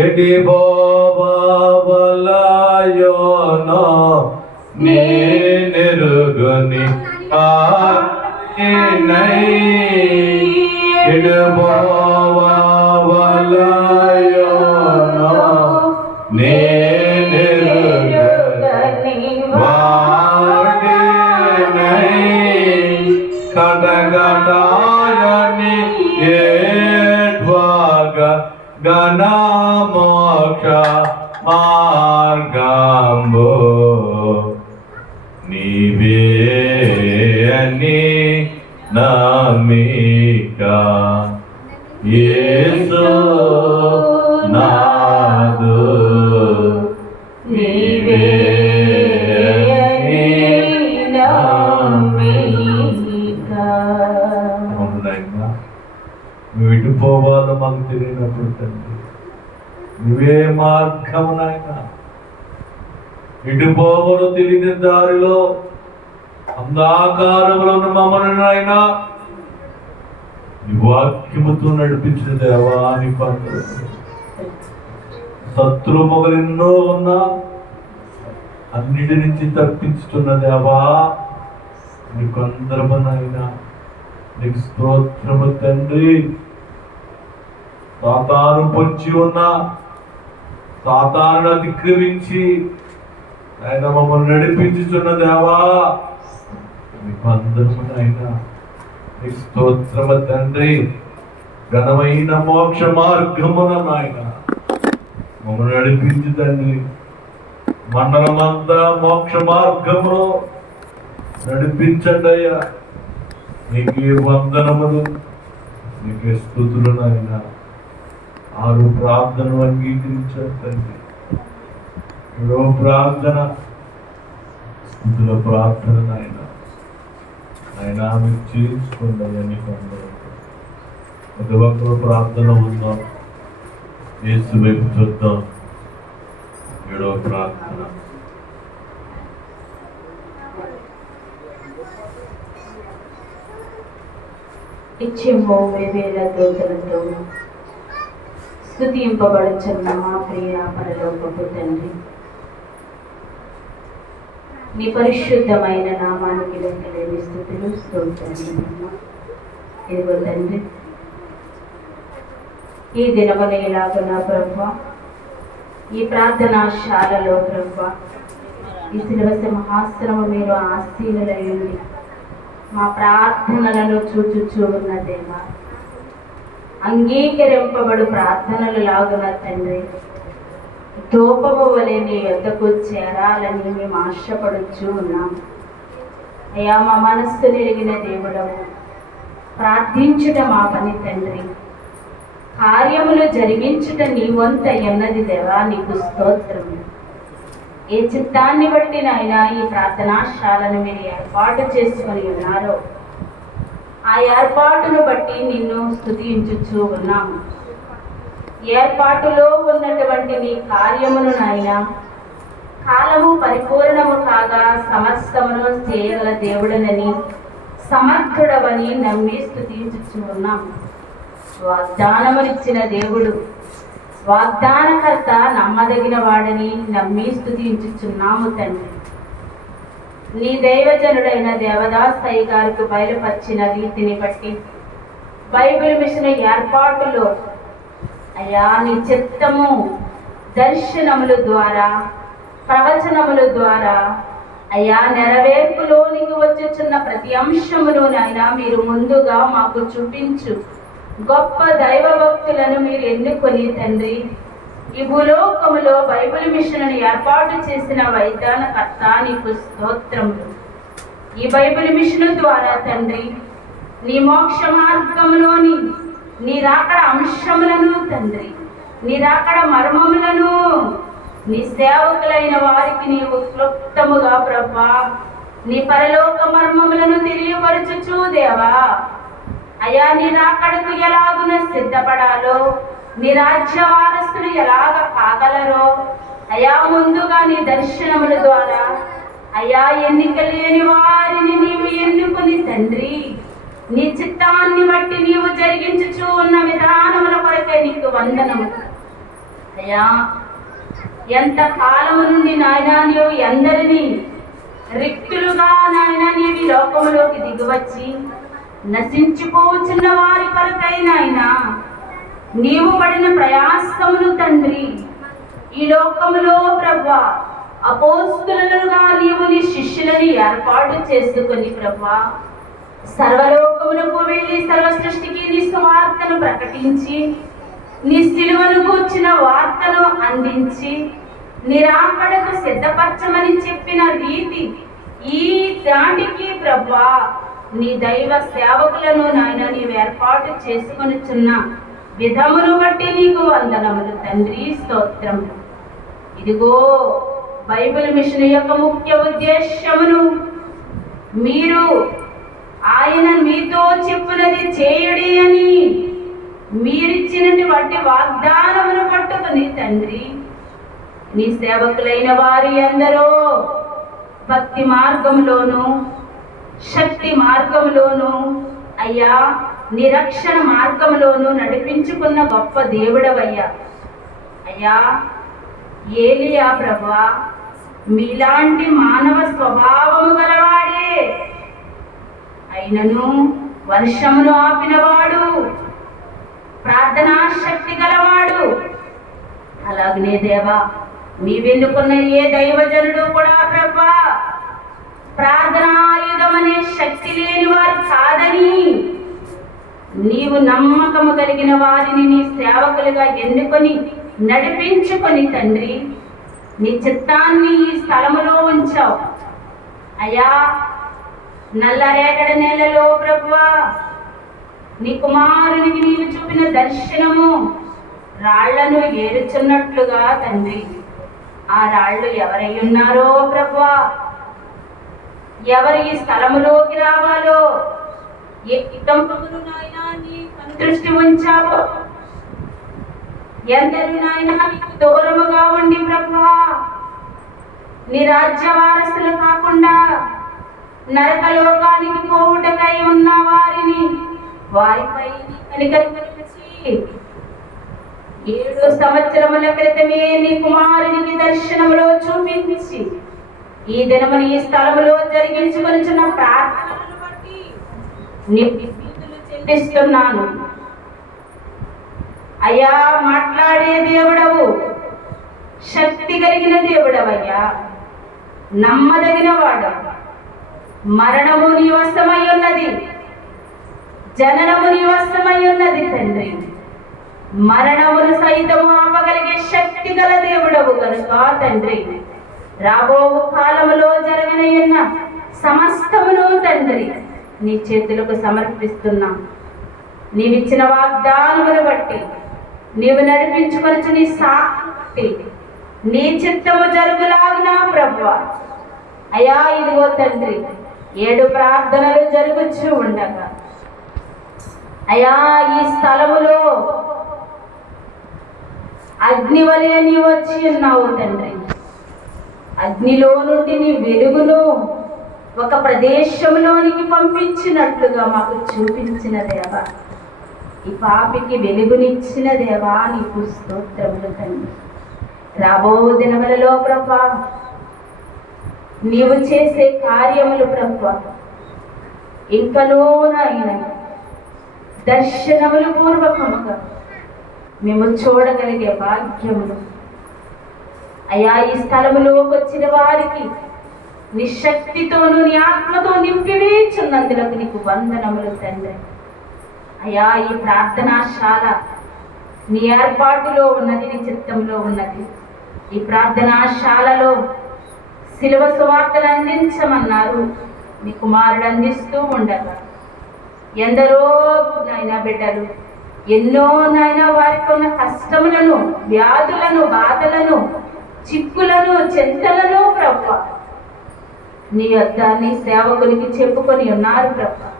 ఎడి బోవలయోనో నీ నిరుగుని నై ఎడు బోవలయోనో నీ నిరుగుని వాడి నై కటగటాయని ఏడ్వాగ గణమోక్ష మార్గంబు నీవే అని నమ్మిక యేసు నాదు నీవే అని నమ్మిక. నువ్వు ఇటు పోవాలో మాకు తెలియనప్పుడు తండ్రి నువ్వే మార్గము నాయన. ఇటు పోవలో తెలియని దారిలో అంధాకారములను మమ్మల్ని నాయన నీ వాక్యముతో నడిపించిన దేవా నీకు వందనములు. శత్రు మొగలు ఎన్నో ఉన్నా అన్నిటి నుంచి తప్పించుతున్న దేవా నీకు అందరమనైనా నీకు స్తోత్రము తండ్రి. సాతాను పొంచి ఉన్నా సాతాను అతిక్రమించి ఆయన మమ్మల్ని నడిపించుచున్న దేవా నీకు అందరమనైనా నీకు స్తోత్రము తండ్రి. ఘనమైన మోక్ష మార్గమున నాయన మమ్మల్ని నడిపించు తండ్రి. మండలమంతా మోక్ష మార్గములో నడిపించండి అయ్యా. నీకే వందనములు, నీకే స్తుతులు నాయన. 6 ప్రార్థనలు అంగీకరించారు తండ్రి. 7వ ప్రార్థన స్తుతుల ప్రార్థన నాయన. ఆయన మీరు చేర్చుకోండి అయ్యా. నీకు అందరూ ప్రతి ఒక్కరు ప్రార్థన ఉందాం. యేసు వైపు చూద్దాం. 7వ ప్రార్థన. నిత్యము వేవేల దోతలతో స్తుతింపబడుచున్న మా ప్రియ పరలోకపు తండ్రి, నీ పరిశుద్ధమైన నామానికి లెక్కలేని స్తుతులు స్తోత్రములు. ఇదిగో తండ్రి, ఈ దినమున ఇలాగున ప్రభువా, ఈ ప్రార్థనాశాలలో ప్రభువా, ఈ శిలువ సింహాసనము మీరు ఆశీనులయ్యండి మా ప్రార్థనలను చూచుచూ ఉన్న దేవా, అంగీకరింపబడు ప్రార్థనలు లాగున తండ్రి, ధూపము వలె నీ యొద్దకు చేరాలని మేము ఆశపడుచూ ఉన్నాం. అయ్యా, మా మనస్సు నెరిగిన దేవుడము, ప్రార్థించుట మా పని తండ్రి, కార్యములు జరిగించుట నీ వంత ఎన్నది దేవా. నీకు స్తోత్రము. ఏ చిత్తాన్ని బట్టి నాయనా ఈ ప్రార్థనాశాలను మీరు ఏర్పాటు చేసుకొని ఉన్నారో ఆ ఏర్పాటును బట్టి నిన్ను స్తుతించుచూ ఉన్నాము. ఏర్పాటులో ఉన్నటువంటి నీ కార్యమును నాయనా కాలము పరిపూర్ణము కాగా సమస్తమును చేయగల దేవుడనని, సమర్థుడవని నమ్మి స్తుతించుచూ ఉన్నాము. వాగ్దానమునిచ్చిన దేవుడు, వాగ్దానకర్త నమ్మదగిన వాడని నమ్మి స్తుతించుచున్నాము తండ్రి. నీ దైవజనుడైన దేవదాసయ్య గారికి బయలుపరిచిన రీతిని బట్టి బైబిల్ మిషన్ ఏర్పాటులో అయ్యా నీ చిత్తము దర్శనముల ద్వారా, ప్రవచనముల ద్వారా అయ్యా నెరవేర్పులోనికి వచ్చుచున్న ప్రతి అంశమును నాయనా మీరు ముందుగా మాకు చూపించు గొప్ప దైవ భక్తులను మీరు ఎన్నుకొని తండ్రి, ఈ భూలోకములో బైబిల్ మిషన్ను ఏర్పాటు చేసిన వైద్యానకర్త నీకు స్తోత్రములు. ఈ బైబిల్ మిషన్ ద్వారా తండ్రి నీ మోక్ష మార్గంలోని నీ రాకడ అంశములను తండ్రి, నీ రాకడ మర్మములను నీ సేవకులైన వారికి నీవు క్లుప్తముగా ప్రభా నీ పరలోక మర్మములను తెలియపరచుచూ దేవా, అయ్యా నీ రాకడకు ఎలాగున సిద్ధపడాలో, నీ రాజ్య వారసులు ఎలాగ కాగలరో అయ్యా ముందుగా నీ దర్శనముల ద్వారా అయ్యా ఎన్నిక లేని వారిని నీవు ఎన్నుకొని తండ్రి, నీ చిత్తాన్ని బట్టి నీవు జరిగించుచూ ఉన్న విధానముల కొరకై నీకు వందనము. అయ్యా ఎంత కాలము నుండి నాయనా నీవు ఎందరిని రిక్తులుగా నాయనా నీవి లోకములోకి దిగివచ్చి నశించిపోచున్న వారి కొరకై నాయనా నీవు పడిన ప్రయాసమును తండ్రి, ఈ లోకములో ప్రభువా అపోస్తులుగా నీవు నీ శిష్యులని ఏర్పాటు చేసుకొని ప్రభువా సర్వలోకమునకు వెళ్ళి సర్వ సృష్టికి నీ సువార్తను ప్రకటించి, నీ సిలువను కూర్చిన వార్తను అందించి, నీ రాకడకు సిద్ధపరచమని చెప్పిన రీతి ఈ దాటికి ప్రభువా నీ దైవ సేవకులను నాయన నీవు ఏర్పాటు చేసుకొనిచున్న విధమును బట్టి నీకు వందనములు తండ్రి, స్తోత్రములు. ఇదిగో బైబిల్ మిషన్ యొక్క ముఖ్య ఉద్దేశమును మీరు ఆయన మీతో చెప్పినది చేయుడి అని మీరిచ్చినటువంటి వాగ్దానమును పట్టుకుని తండ్రి నీ సేవకులైన వారి ఎందరో భక్తి మార్గంలోను శక్తి మార్గంలోను అయ్యా నిరక్షణ మార్గంలోనూ నడిపించుకున్న గొప్ప దేవుడవయ్యా. అయ్యా ఏలియా ప్రభువా మీలాంటి మానవ స్వభావము గలవాడే, అయినను వర్షమును ఆపినవాడు, ప్రార్థనా శక్తి గలవాడు. అలాగనే దేవా మీ వెన్నుకున్న ఏ దైవజనుడు కూడా ప్రభా ప్రార్థనాయుధం అనే శక్తి లేని వారు కాదని, నీవు నమ్మకము కలిగిన వారిని నీ సేవకులుగా ఎన్నుకొని నడిపించుకొని తండ్రి నీ చిత్తాన్ని ఈ స్థలములో ఉంచావు. అయ్యా నల్లరేగడి నేలలో ప్రభువా నీ కుమారునికి నీవు చూపిన దర్శనము రాళ్లను ఏరుచున్నట్లుగా తండ్రి, ఆ రాళ్ళు ఎవరై ఉన్నారో ప్రభువా, ఎవరు ఈ స్థలములోకి రావాలో, ఏ దంపతులు నాయనా నీ దృష్టి ఉంచావో, ఎందరు నాయనా నీకు దూరముగా ఉండి ప్రభువా నీ రాజ్య వారసులు కాకుండా నరకలోకానికి పోవుటకై ఉన్న వారిపై నీ కనికరం కనిపించి 7 సంవత్సరముల క్రితమే నీ కుమారునికి దర్శనములో చూపించి ఈ దినమున ఈ స్థలములో జరిగించుకొనిచున్న ప్రార్థనలను బట్టి నీకు స్తుతులు చెల్లిస్తున్నాను. అయ్యా మాట్లాడే దేవుడవు, శక్తి కలిగిన దేవుడవయ్యా, నమ్మదగిన వాడవు. మరణము నీ వశమై ఉన్నది, జననము నీ వశమై ఉన్నది తండ్రి. మరణమును సైతము ఆపగలిగే శక్తి గల దేవుడవు కనుక తండ్రి రాబో కాలములో జరగనయున్న సమస్తమును తండ్రి నీ చేతులకు సమర్పిస్తున్నాం. నీవిచ్చిన వాగ్దానమును బట్టి, నీవు నడిపించుకొనిచు నీ సాకును బట్టి నీ చిత్తము జరుగులాగునా ప్రభువా. అయ్యా ఇదిగో తండ్రి 7 ప్రార్థనలు జరుగుచూ ఉండగా అయ్యా ఈ స్థలములో అగ్ని వలె నీవు వచ్చి ఉన్నావు తండ్రి. అగ్నిలో నుండి నీ వెలుగును ఒక ప్రదేశంలోనికి పంపించినట్లుగా మాకు చూపించిన దేవా, ఈ పాపికి వెలుగునిచ్చిన దేవా నీకు స్తోత్రములు తండ్రి. రాబో దినములలో ప్రభా నీవు చేసే కార్యములు ప్రభా ఇంకనూ నాయన దర్శనములు పూర్వకముగా మేము చూడగలిగే భాగ్యములు అయ్యా ఈ స్థలములోకి వచ్చిన వారికి నీ శక్తితోనూ నీ ఆత్మతో నింపివేచున్నందులకు నీకు వందనములు తండ్రి. అయ్యా ఈ ప్రార్థనాశాల నీ ఏర్పాటులో ఉన్నది, నీ చిత్తంలో ఉన్నది. ఈ ప్రార్థనాశాలలో శిలువ సువార్తను అందించమన్నారు, నీ కుమారుడు అందిస్తూ ఉండగా ఎందరో నాయన బిడ్డలు ఎన్నో నాయన వారికి ఉన్న కష్టములను, వ్యాధులను, బాధలను, చిక్కులను, చింతలను ప్రభువా నీ వద్ద నీ సేవకునికి చెప్పుకొని ఉన్నారు ప్రభువా.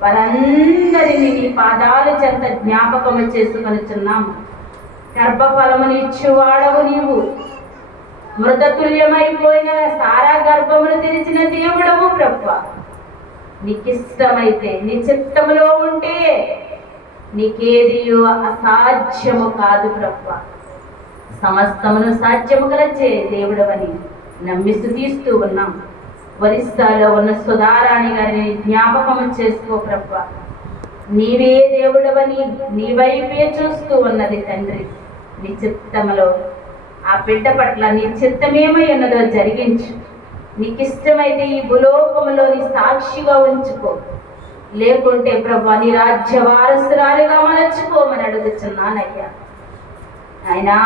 వారందరినీ నీ పాదాల చెంత జ్ఞాపకము చేసుకొనిచున్నాము. గర్భఫలమును ఇచ్చువాడవు నీవు, మృతతుల్యమైపోయిన సారా గర్భమును తెరిచిన దేవుడవు ప్రభువా. నీకిష్టమైతే నీ చిత్తములో ఉంటే నీకేది అసాధ్యము కాదు ప్రభువా. సమస్తమును సాధ్యము కలచే దేవుడవని నమ్మి స్తుతిస్తూ ఉన్నాం. ఒరిస్సాలో ఉన్న సుధారాణి గారిని జ్ఞాపకము చేసుకో ప్రభువా. నీవే దేవుడవని నీ వైపే చూస్తూ ఉన్నది తండ్రి. నీ చిత్తములో ఆ బిడ్డ పట్ల నీ చిత్తమేమై ఉన్నదో జరిగించు. నీకిష్టమైతే ఈ భూలోకములో నీ సాక్షిగా ఉంచుకో, లేకుంటే ప్రభువా నీ రాజ్య వారసురాలుగా మలచుకోమని అడుగుతున్నానయ్యా. అయినా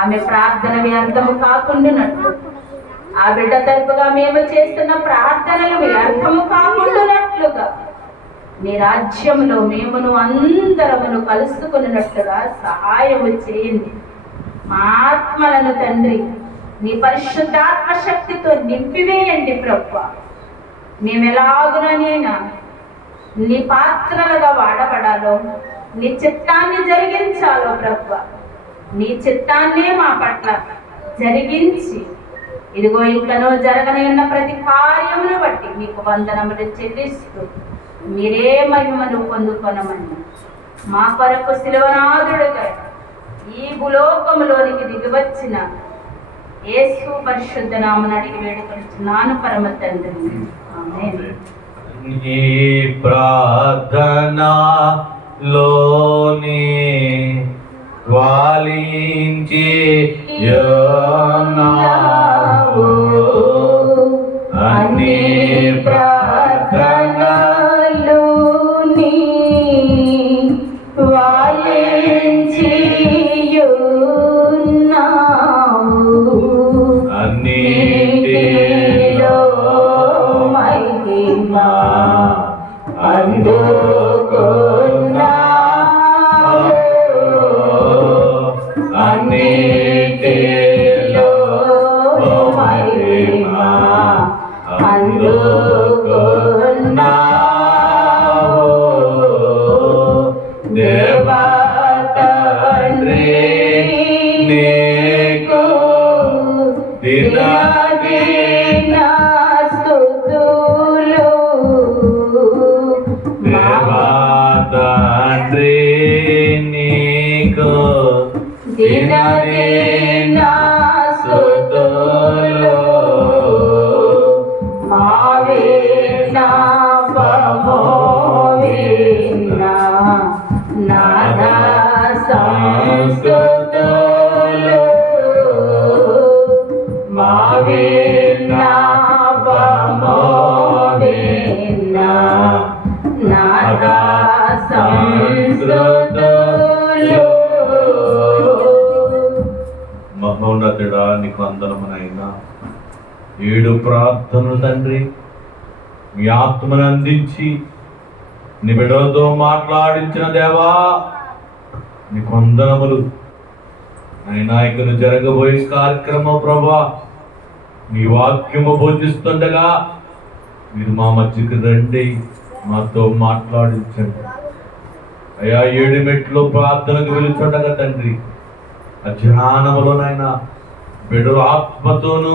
ఆమె ప్రార్థన వ్యర్థము కాకుండానట్లు, ఆ బిడ్డ తరపుగా మేము చేస్తున్న ప్రార్థనలు వ్యర్థము కాకుండానట్లుగా నీ రాజ్యంలో మేమును అందరమును కలుసుకున్నట్లుగా సహాయము చేయండి. మా ఆత్మలను తండ్రి నీ పరిశుద్ధాత్మ శక్తితో నింపివేయండి ప్రభువా. మేము ఎలాగునైనా నీ పాత్రలుగా వాడబడాలో, నీ చిత్తాన్ని జరిగించాలో ప్రభువా. నీ చిత్తాన్నే మా పట్ల జరిగించి ఇదిగో ఇంకనో జరగనన్న ప్రతి కార్యమును బట్టి మీకు వందనములు చెల్లిస్తూ మీరే మహిమను పొందుకొనమని మా కొరకు శిలువనాథుడుగా ఈ భూలోకములోనికి దిగివచ్చిన యేసు పరిశుద్ధ నామమున అడిగి వేడుకొనుచున్నాను పరమ తండ్రి. ఆమేన్. నీ ప్రార్థనలోని వాలించి యోనావు అన్ని ప్రార్థనలోని వాలించియున్నావు అన్నిటిలో మహిమ అందుకున్నావు అన్నిటిలో మహిమ అందుకున్నావు దేవా తండ్రి నీకు దినదిన స్తుతులు దేవా తండ్రి నీకు దినదిన స్తుతులు మా విన్నపము విన్న నాద సంస్తుతులు మా విన్నపము విన్న నాద సంస్తుతులు. మహోన్నతుడా నీకు వందనమునైనా 7 ప్రార్థనలు తండ్రి మీ ఆత్మను అందించి నీ బిడ్డలతో మాట్లాడించిన దేవా నీకు వందనములు. అయినా ఇక్కడ జరగబోయే కార్యక్రమం ప్రభా నీ వాక్యము బోధిస్తుండగా మీరు మా మధ్యకి రండి, మాతో మాట్లాడించండి అయ్యా. 7 మెట్లు ప్రార్థనకు వెళుతుండగా తండ్రి అధ్యానములోనైనా బిడ్డలు ఆత్మతోనూ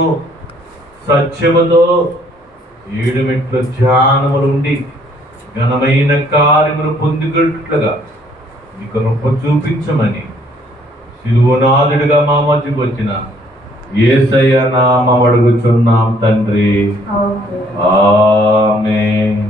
సత్యముతో 7 మెట్ల ధ్యానములుండి ఘనమైన కార్యములు పొందుకున్నట్లుగా మీ కృప చూపించమని శిలువనాథుడిగా మా మధ్యకు వచ్చిన యేసయ్య నామమున అడుగుచున్నాం తండ్రి. ఆమేన్.